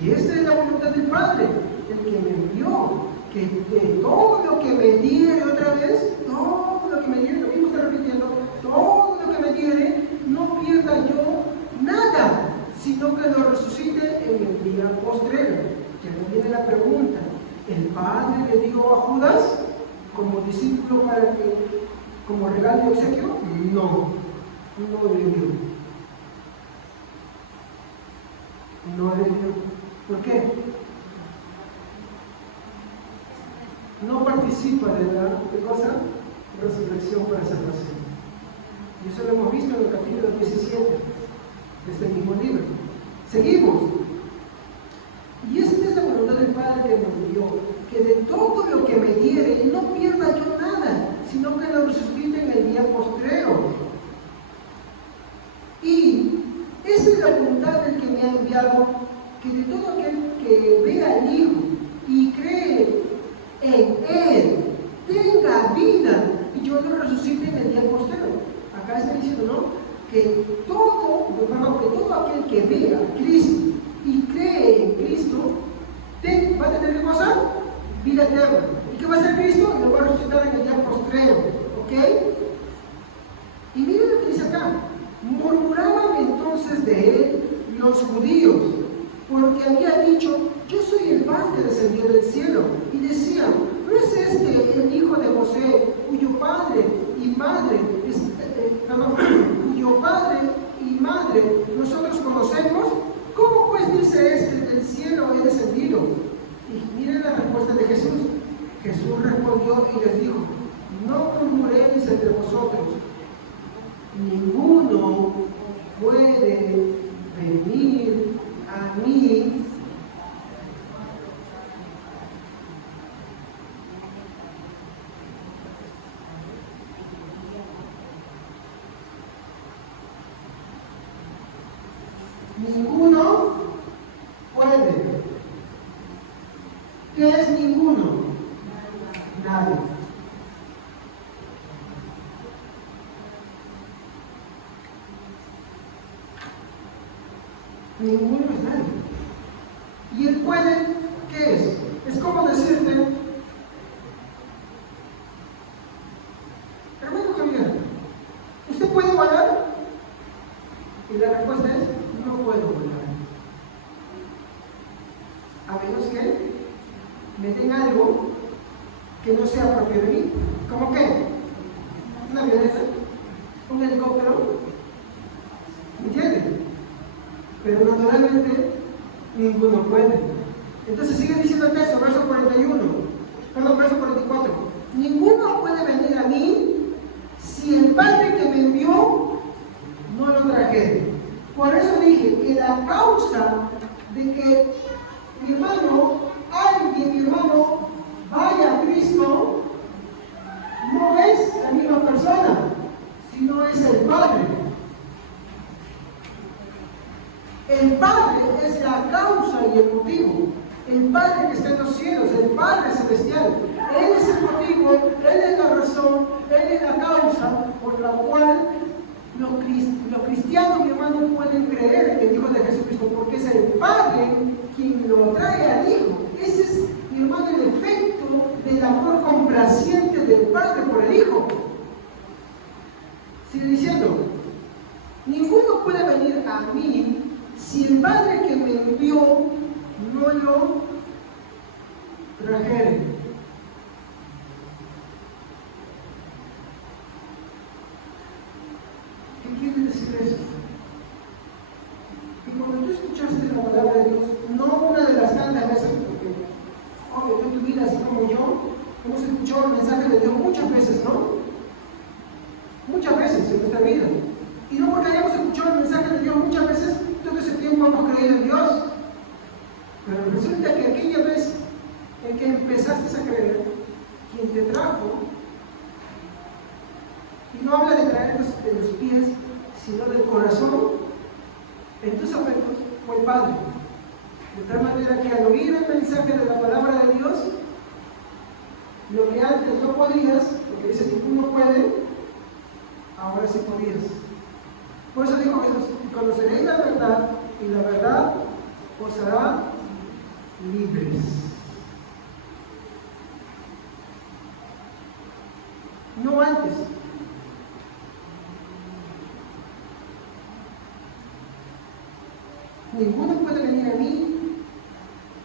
Y esta es la voluntad del Padre, el que me envió. Que de todo lo que me diere, otra vez, todo lo que me diere, lo mismo está repitiendo, todo lo que me diere, no pierda yo nada, sino que lo resucite en el día postrero. Que aquí viene la pregunta: ¿el Padre le dio a Judas como discípulo para que, como regalo de obsequio? No le dio. No le dio. ¿Por qué? No participa de la resurrección para salvación. Y eso lo hemos visto en el capítulo 17 de este mismo libro. Seguimos. Y esta es la voluntad del Padre que me envió, que de todo lo que me diere no pierda yo nada, sino que lo resucite en el día postrero. Y esa es la voluntad del que me ha enviado, que de todo aquel que vea al Hijo y cree en Él, tenga vida, y yo lo resucite en el día postrero. Acá está diciendo, ¿no?, que todo aquel que vea a Cristo y cree en Cristo, va a tener que pasar vida eterna. ¿Y qué va a hacer Cristo? Lo va a resucitar en el día postrero. ¿Ok? Y miren lo que dice acá: murmuraban entonces de él los judíos, porque había dicho: yo soy el pan que descendió del cielo. Y decían: ¿no es este el hijo de José, cuyo padre y madre nosotros conocemos? ¿Cómo pues dice este: del cielo he descendido? Y miren la respuesta de Jesús. Jesús respondió y les dijo: no murmuréis entre vosotros. Ninguno puede venir a mí ninguno puede. ¿Qué es ninguno? Nadie. Ninguno es nadie. ¿Y el puede qué es? Es como decirte: volar? Y la respuesta es, no puedo volar. A menos que me den algo que no sea propio de mí. ¿Cómo qué? Una avioneta, un helicóptero, ¿me entienden? Pero naturalmente ninguno puede. Entonces sigue diciendo el texto, verso 44. Ninguno puede venir a mí si el Padre que me envió no lo trajere. Por eso dije que la causa de que mi hermano vaya a Cristo no es la misma persona, sino es el Padre. El Padre es la causa y el motivo. El Padre que está en los cielos, el Padre celestial. Él es el motivo, Él es la razón, Él es la causa por la cual los cristianos, mi hermano, pueden creer en el Hijo de Jesucristo, porque es el Padre quien lo trae al Hijo. Ese es, mi hermano, el efecto del amor complaciente del Padre por el Hijo. Sigue diciendo, ninguno puede venir a mí si el Padre que me envió no lo trajere. ¿Qué quiere decir eso? Que cuando tú escuchaste la palabra de Dios, no una de las tantas veces, porque obvio, en tu vida, así como yo, hemos escuchado el mensaje de Dios muchas veces, ¿no? Muchas veces en nuestra vida. Y no porque hayamos escuchado el mensaje de Dios muchas veces, todo ese tiempo hemos creído en Dios. Pero resulta que aquella vez en que empezaste a creer, quien te trajo, y no habla de traer de los pies, sino del corazón, en tus afectos, fue el Padre. De tal manera que al oír el mensaje de la palabra de Dios, lo que antes no podías, porque dice que tú no puedes, ahora sí podías. Por eso dijo Jesús, conoceréis la verdad, y la verdad os hará libres. No antes. Ninguno puede venir a mí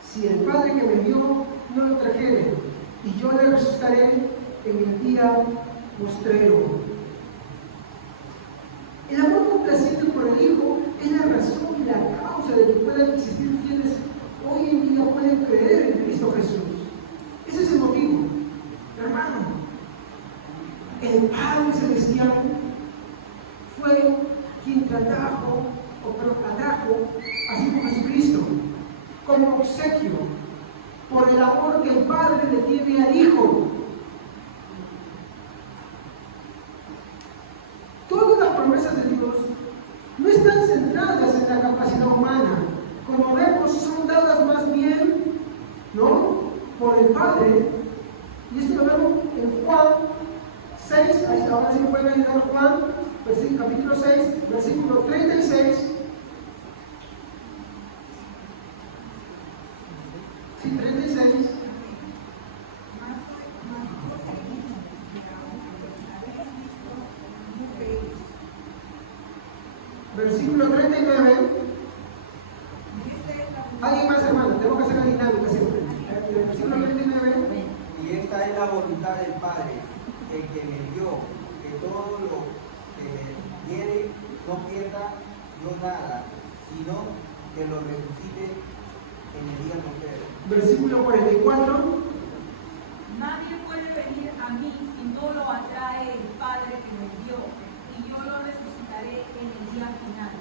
si el Padre que me envió no lo trajere, y yo le resucitaré en el día postrero. El amor complaciente por el Hijo es la razón y la causa de que puedan existir quienes hoy en día pueden creer en Cristo Jesús. Ese es el motivo. Hermano, el Padre Celestial fue quien atrajo a su Hijo Jesucristo como obsequio por el amor que el Padre le tiene al Hijo. Todas las promesas de Dios no están centradas en la capacidad humana. Como vemos, son dadas más bien, ¿no?, por el Padre. Y esto lo vemos en Juan 6, ahora sí me pueden ayudar Juan, capítulo 6, versículo 36. Sí, 36. Versículo 39. ¿Alguien más, hermano? Tengo que hacer la dinámica siempre. El versículo 39. Y esta es la voluntad del Padre, el que me dio, que todo lo que me diere no pierda yo nada, sino que lo resucite en el día postrero. Versículo 44. Nadie puede venir a mí si no lo atrae el Padre que me dio, y yo lo resucitaré en el día final.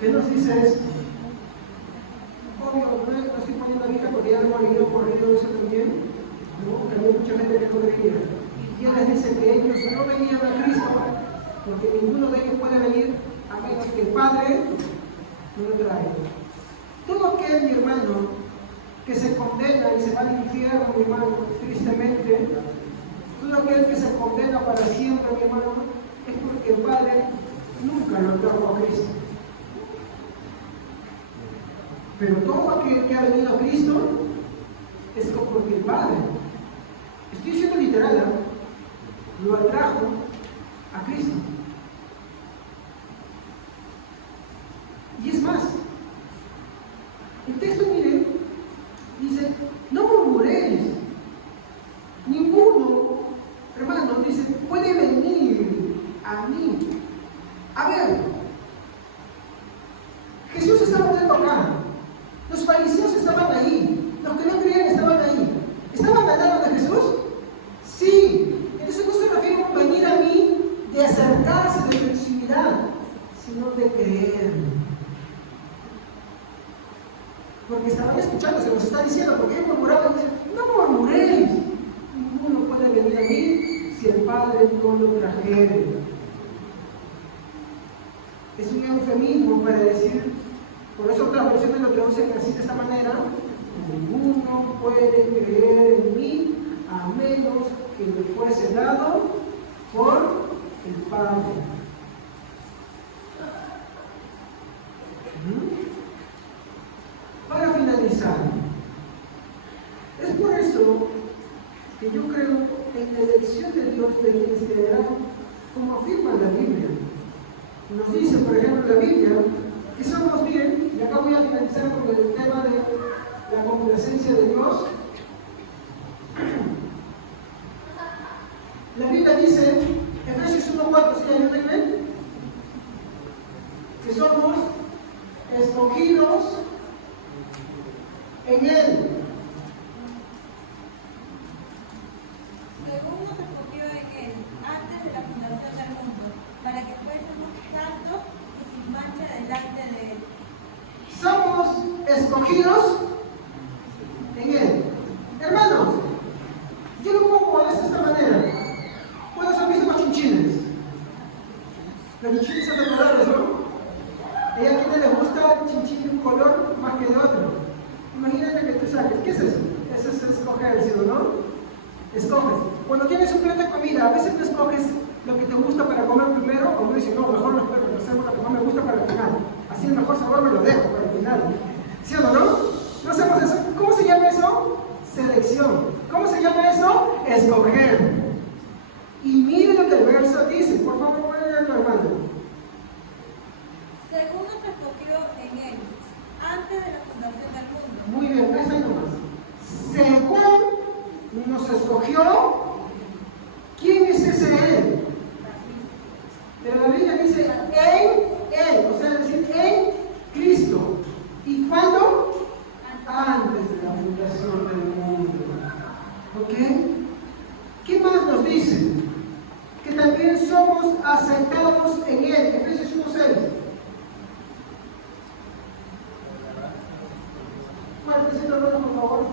¿Qué nos dice esto? Obvio, no estoy poniendo ahorita porque ya hemos leído corrido eso también, ¿no? Que hay mucha gente que no creía. Y ya les dice que ellos no venían a Cristo, porque ninguno de ellos puede venir a menos que el Padre no lo trae. Todo aquel, mi hermano, que se condena y se va al infierno, mi hermano, tristemente, todo aquel que se condena para siempre, mi hermano, es porque el Padre nunca lo trajo a Cristo. Pero todo aquel que ha venido a Cristo es porque el Padre, estoy diciendo literal, lo atrajo a Cristo. El texto, miren, dice, no murmuréis. Ninguno, hermano, dice, puede venir a mí. A ver, Jesús estaba hablando acá. Los fariseos estaban ahí. Los que no creían estaban ahí. ¿Estaban al lado de Jesús? Sí. Entonces no se refiere a venir a mí de acercarse, de proximidad, sino de creer. Porque estaban escuchando, se los está diciendo, porque ellos murmuraban y dicen, no murmuréis. Ninguno puede venir a mí si el Padre no lo trajere. Es un eufemismo para decir, por eso otras versiones lo traducen así de esta manera: ninguno puede creer en mí a menos que le fuese dado por el Padre. Para finalizar, es por eso que yo creo en la elección de Dios de quienes creerán, como afirma la Biblia. Nos dice, por ejemplo, la Biblia, que somos bien, y acá voy a finalizar con el tema de la complacencia de Dios. La Biblia dice, Efesios 1:4, ¿sí ayúdenme? Que somos escogidos en Él. Según nos escogió en Él, antes de la fundación del mundo, para que fuésemos santos y sin mancha delante de Él. Somos escogidos en Él. Hermanos, yo lo pongo de esta manera. ¿Cuántos han visto los chinchines? Los chinchines son de colores, ¿no? ¿Y a quién le gusta el chinchín de un color más que de otro? Imagínate que tú saques, ¿qué es eso? Eso es escoger, ¿sí o no? Escoges. Cuando tienes un plato de comida, a veces tú escoges lo que te gusta para comer primero, o tú dices, no, mejor lo espero, lo hacemos lo que más me gusta para el final. Así el mejor sabor me lo dejo para el final. ¿Sí o no? ¿No hacemos eso? ¿Cómo se llama eso? Selección. ¿Cómo se llama eso? Escoger. Y miren lo que el verso dice, por favor, léanlo, hermano. Según nos escogió en Él, antes de la fundación del mundo. Muy bien, eso ahí nomás. Según nos escogió, ¿quién es ese Él? Pero la Biblia dice en Él, o sea, decir en Cristo. ¿Y cuándo? Antes de la fundación del mundo. ¿Ok? ¿Qué más nos dice? Que también somos aceptados en Él. Efesios 1:6. Fuertecito, hermano, por favor.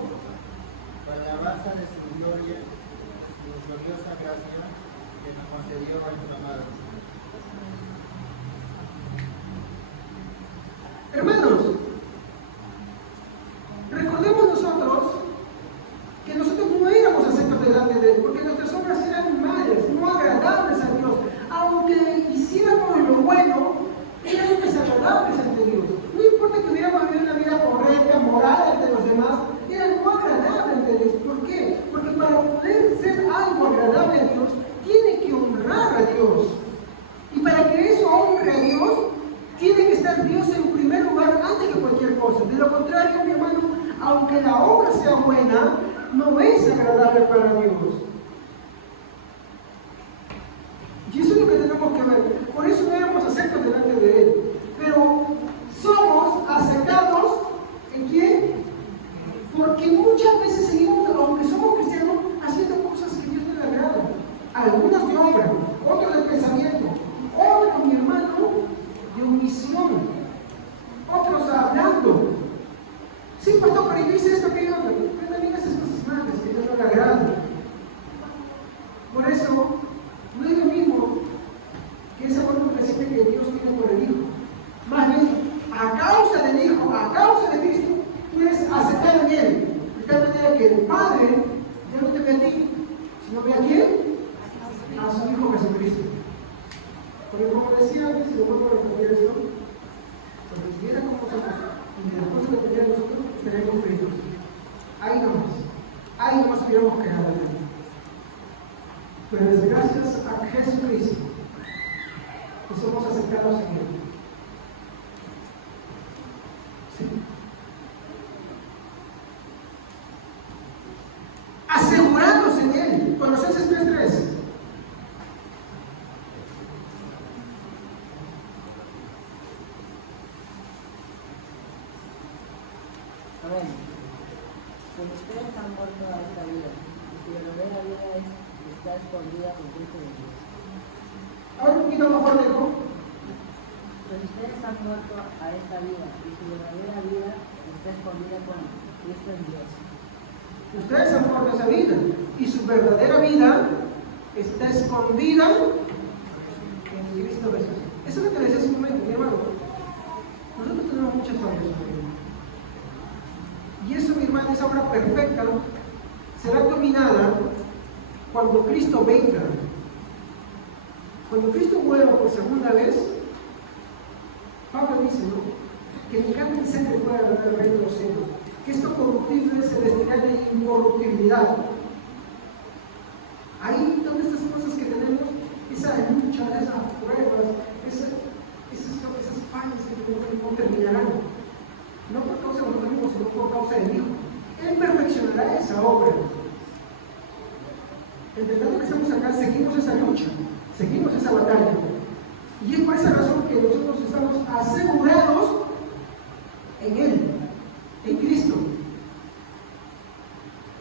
Por la base de su gloria, de su gloriosa gracia, que nos concedió a nuestro amado. Hermanos, recordemos nosotros que nosotros no éramos aceptos delante de Él, porque nuestras obras eran malas, no agradables a Dios. Aunque hiciéramos lo bueno, eran desagradables ante Dios. No importa que hubiéramos vivido una vida correcta, moral ante los demás, era no agradable ante Dios. ¿Por qué? Porque para poder ser algo agradable a Dios, tiene que honrar a Dios. Y para que eso honre a Dios, tiene que estar Dios en primer lugar antes que cualquier cosa. De lo contrario, mi hermano, aunque la obra sea buena, no es agradable para Dios. Y eso es lo que tenemos que ver. Por eso no éramos aceptos delante de Él. Pero somos aceptados ¿en quién? Porque muchas veces seguimos, aunque somos cristianos, haciendo cosas que Dios no le agrada. Algunos de obra, otros de pensamiento, otros, mi hermano, de omisión, otros hablando. Sí, pastor, pero yo hice esto, aquello otro. Pero también esas cosas malas que Dios no le agrada. Por eso, no es lo mismo que ese amor presente que Dios tiene por el Hijo. Más bien, a causa del Hijo, a causa de Cristo, tú eres aceptado en Él. De tal manera que el Padre ya no te ve a ti, sino ve a quién? A su Hijo Jesucristo. Porque como decía antes, y lo vuelvo a repetir esto, cuando estuviera con nosotros, y que después de depender de nosotros, estaríamos fritos. Ahí nomás hubiéramos quedado en Él. Pero es gracias a Jesucristo que somos aceptados en Él. ¿Sí? bueno, pues ustedes han muerto a esta vida, y su verdadera vida está escondida con Cristo de Dios. Ahora un poquito más fuerte, ¿no? Pues ustedes han muerto a esta vida, y su verdadera vida está escondida con Cristo en Dios. Ustedes han muerto esa vida y su verdadera vida está escondida en Cristo Jesús. Eso es lo que les decía hace un momento, mi hermano. Nosotros tenemos muchas obras. Y eso, mi hermano, esa obra perfecta, ¿no?, será culminada cuando Cristo venga. Cuando Cristo vuelva por segunda vez, Pablo dice, ¿no?, que ni carne ni sangre puede ganar el reino de los cielos, que esto corruptible se vestirá de incorruptibilidad. Ahí, todas estas cosas que tenemos, esa lucha, esas pruebas, esas fallas que tenemos, no terminarán. No por causa de nosotros mismos, sino por causa de Dios. Él perfeccionará esa obra. Entendiendo que estamos acá, seguimos esa lucha, seguimos esa batalla. Y es por esa razón que nosotros estamos asegurados en Él, en Cristo.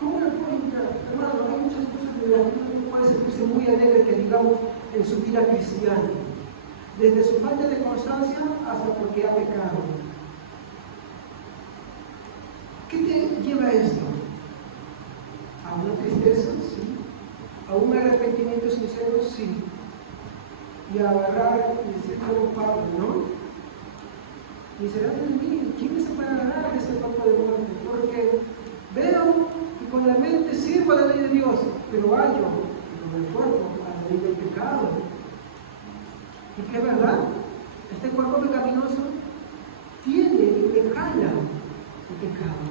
¿Cómo le puedo entrar? Hermano, hay muchas cosas de las que uno puede sentirse muy alegre que digamos en su vida cristiana. Desde su falta de constancia hasta porque ha pecado. ¿Qué te lleva a esto? ¿A una tristeza? Sí. ¿A un arrepentimiento sincero? Sí. Y a agarrar y decir como Pablo, ¿no? Y será de mí, ¿quién me separará de este cuerpo de muerte? Porque veo que con la mente sirvo a la ley de Dios, pero hallo con el cuerpo a la ley del pecado. ¿Y qué es verdad? Este cuerpo pecaminoso tiene y le jala el pecado,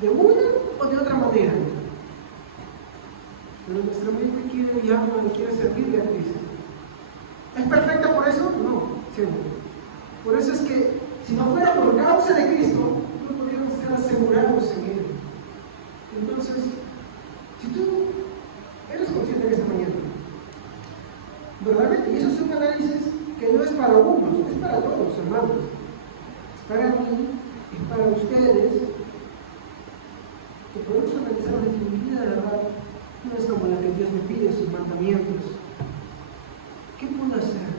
de una o de otra manera. Pero nuestra mente quiere guiarnos, quiere servirle a Cristo. ¿Es perfecta por eso? No, seguro. Por eso es que si no fuera por causa de Cristo, no podríamos estar asegurados en Él. Entonces, si tú eres consciente de esta mañana, verdaderamente, y eso es un análisis que no es para unos, es para todos, hermanos. Es para mí, es para ustedes, que podemos analizar desde mi vida, de verdad, no es como la que Dios me pide en sus mandamientos. ¿Qué puedo hacer?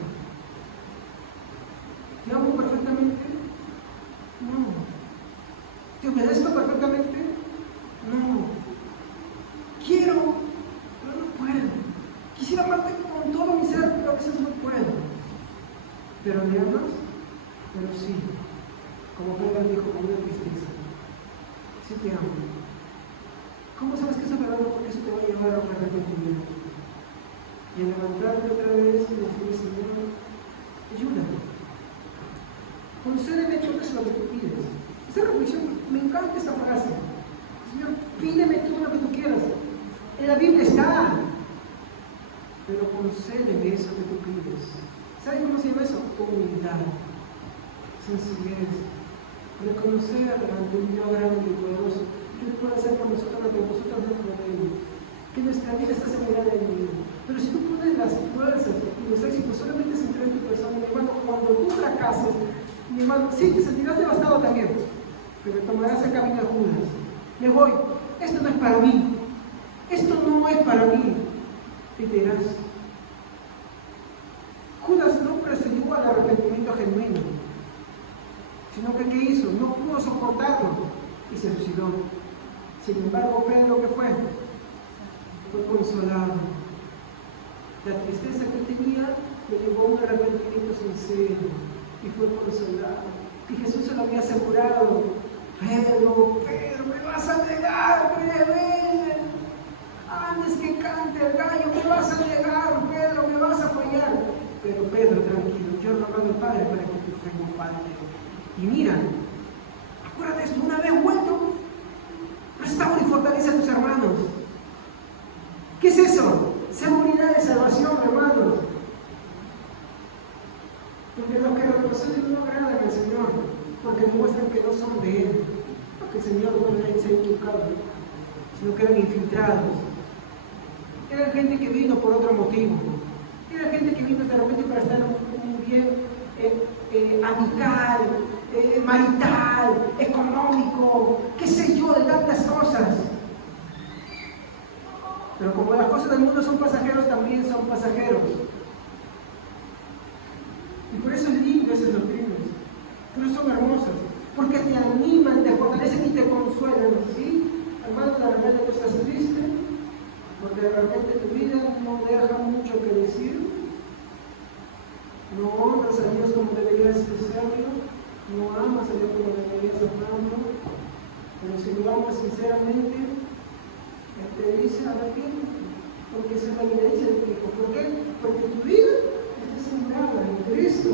¿Te amo perfectamente? No. ¿Te obedezco perfectamente? No. Quiero, pero no puedo. Quisiera amarte con todo mi ser, pero a veces no puedo. ¿Pero me amas? Pero sí. Como Pedro dijo, con una tristeza. Sí te amo. ¿Cómo sabes que eso es verdad? Porque eso te va a llevar a un arrepentimiento. Y a levantarte otra vez y decirle, Señor, ayúdame. Concédeme todo eso lo que tú pides. Esa reflexión, me encanta esta frase. Señor, pídeme todo lo que tú quieras. En la Biblia está. Pero concédeme eso que tú pides. ¿Sabes cómo se llama eso? Humildad, sencillez, reconocer ante un Dios grande y poderoso que Él puede hacer por nosotros lo que nosotros no podemos. Que nuestra vida está asegurada en Él. Pero si tú pones las fuerzas y los éxitos solamente centrar en tu persona, mi hermano, cuando tú fracases, mi hermano, sí, te sentirás devastado también, pero tomarás el camino de Judas. Me voy, esto no es para mí, esto no es para mí. Y te dirás, Judas no procedió al arrepentimiento genuino, sino que ¿qué hizo? No pudo soportarlo y se suicidó. Sin embargo, Pedro, ¿qué fue? Fue consolado. La tristeza que tenía le llevó a un arrepentimiento sincero y fue consolado. Y Jesús se lo había asegurado. Pedro, me vas a negar, Pedro. Antes que cante el gallo, me vas a negar, Pedro, me vas a fallar. Pero Pedro, tranquilo, yo rogando al Padre para que tu fe no falte. Y mira, acuérdate esto, una vez vuelto, restaura y fortalece a tus hermanos. ¿Qué es eso? Seguridad de salvación, hermanos. Porque los que retroceden no agradan al Señor, porque demuestran que no son de Él. Porque el Señor no les ha equivocado, sino que eran infiltrados. Eran gente que vino por otro motivo. Era gente que vino de repente para estar muy bien amical, marital, económico, qué sé yo, de tantas cosas. Pero como las cosas del mundo son pasajeros, también son pasajeros. Y por eso es lindo esas doctrinas, pero son hermosas, porque te animan, te fortalecen y te consuelan, ¿sí? Hermano, de repente tú estás triste, porque de repente tu vida no deja mucho que decir, no honras a Dios como deberías hacerlo, no amas a Dios como deberías amarlo, pero si lo amas sinceramente, Él te dice, a ver qué, porque esa es la evidencia de Cristo. ¿Por qué? Porque tu vida está sembrada en Cristo,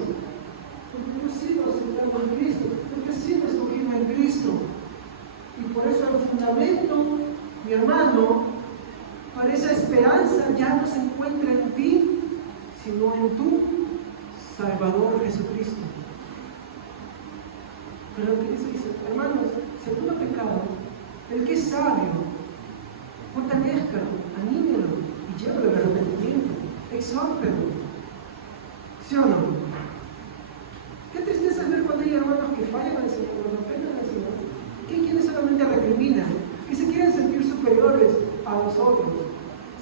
porque tú has sido sembrado en Cristo, porque has sido escogido en Cristo. Y por eso el fundamento, mi hermano, para esa esperanza ya no se encuentra en ti, sino en tu Salvador Jesucristo. Pero lo que dice, hermanos, segundo pecado, el que es sabio, fortalezcalo, anímelo y llévalo al arrepentimiento, exhórtelo. ¿Sí o no? Qué tristeza es ver cuando hay hermanos que fallan al Señor, cuando ofenden al Señor, que quienes solamente recriminan, que se quieren sentir superiores a nosotros.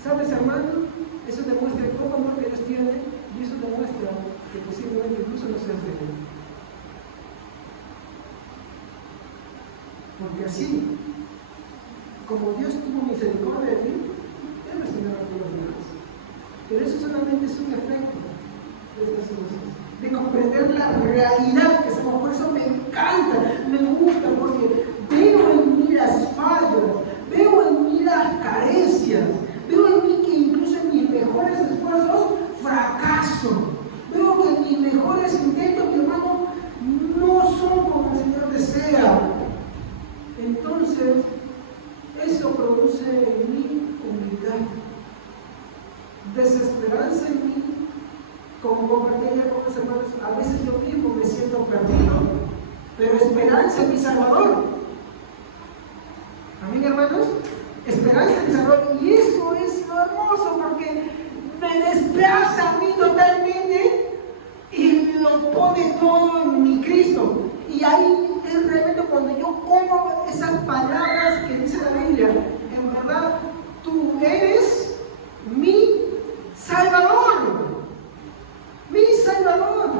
¿Sabes, hermano? Eso demuestra el poco amor que Dios tiene y eso demuestra que posiblemente incluso no seas de Él. Porque así, como Dios tuvo misericordia de ti, debes tener a los demás. Pero eso solamente es un efecto de estas cosas, de comprender la realidad que somos. Por eso me encanta, me gusta, porque veo en mí las fallas, veo en mí las carencias, veo en mí que incluso en mis mejores esfuerzos fracaso. Veo que en mis mejores intentos, mi hermano, no son como el Señor desea. Entonces, eso produce en mí humildad, desesperanza en mí, como compartía con los hermanos. A veces yo mismo me siento perdido, pero esperanza en mi Salvador. Amén, hermanos, esperanza en mi Salvador. Y eso es lo hermoso, porque me desplaza a mí totalmente y lo pone todo en mi Cristo. Y ahí es realmente cuando yo como esas palabras que dice la Biblia, en verdad, tú eres mi Salvador. Mi Salvador.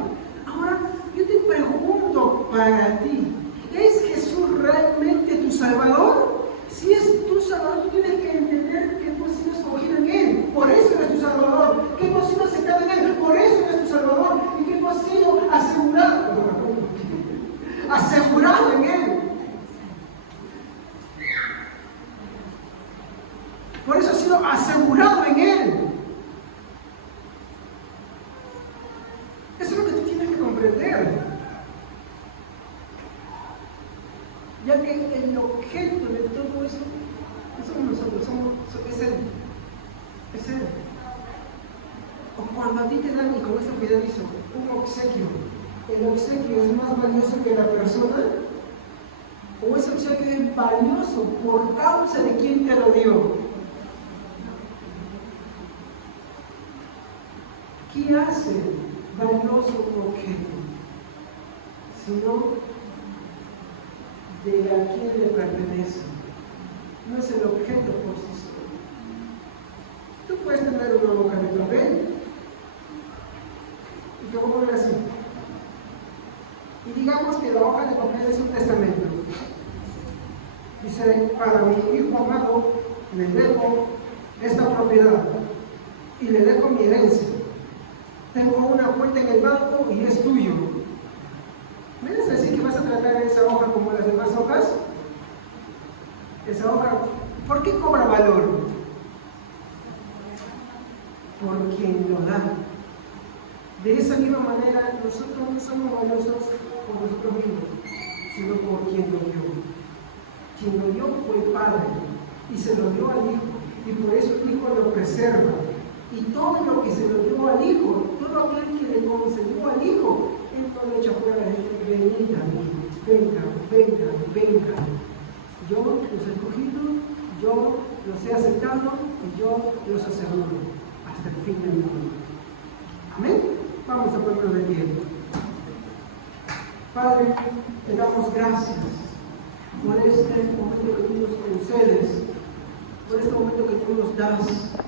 Ahora, yo te pregunto para ti, ¿es Jesús realmente tu Salvador? Si es tu Salvador, tú tienes que entender que tú has sido escogido en Él. Por eso eres tu Salvador. Que tú has sido aceptado en Él. Por eso eres tu Salvador. Y que tú has sido asegurado en Él. Por eso has sido asegurado en Él. Eso es lo que tú tienes que comprender. Ya que el objeto de todo eso no somos nosotros, es Él. Es Él. O cuando a ti te dan, y con esto finalizo, un obsequio, ¿el obsequio es más valioso que la persona? ¿O ese obsequio es valioso por causa de quien te lo dio? ¿Qué hace valioso un objeto? Sino de a quién le pertenece. No es el objeto por sí solo. Tú puedes tener una hoja de papel y te voy a poner así. Y digamos que la hoja de papel es un testamento. Dice, para mi hijo amado le dejo esta propiedad y le dejo mi herencia. Tengo una cuenta en el banco y es tuyo. ¿Me vas a decir que vas a tratar esa hoja como las demás hojas? Esa hoja, ¿por qué cobra valor? Por quien lo da. De esa misma manera, nosotros no somos valiosos por nosotros mismos, sino por quien lo dio. Quien lo dio fue el Padre y se lo dio al Hijo, y por eso el Hijo lo preserva. Y todo lo que se lo dio al Hijo, todo aquel que le concedió al Hijo, Él no lo echa fuera de él. Venid a mí, venga. Yo los he escogido, yo los he aceptado y yo los aseguro hasta el fin del mundo. Amén. Vamos a ponerlo de pie. Padre, te damos gracias por este momento que tú nos concedes, por este momento que tú nos das.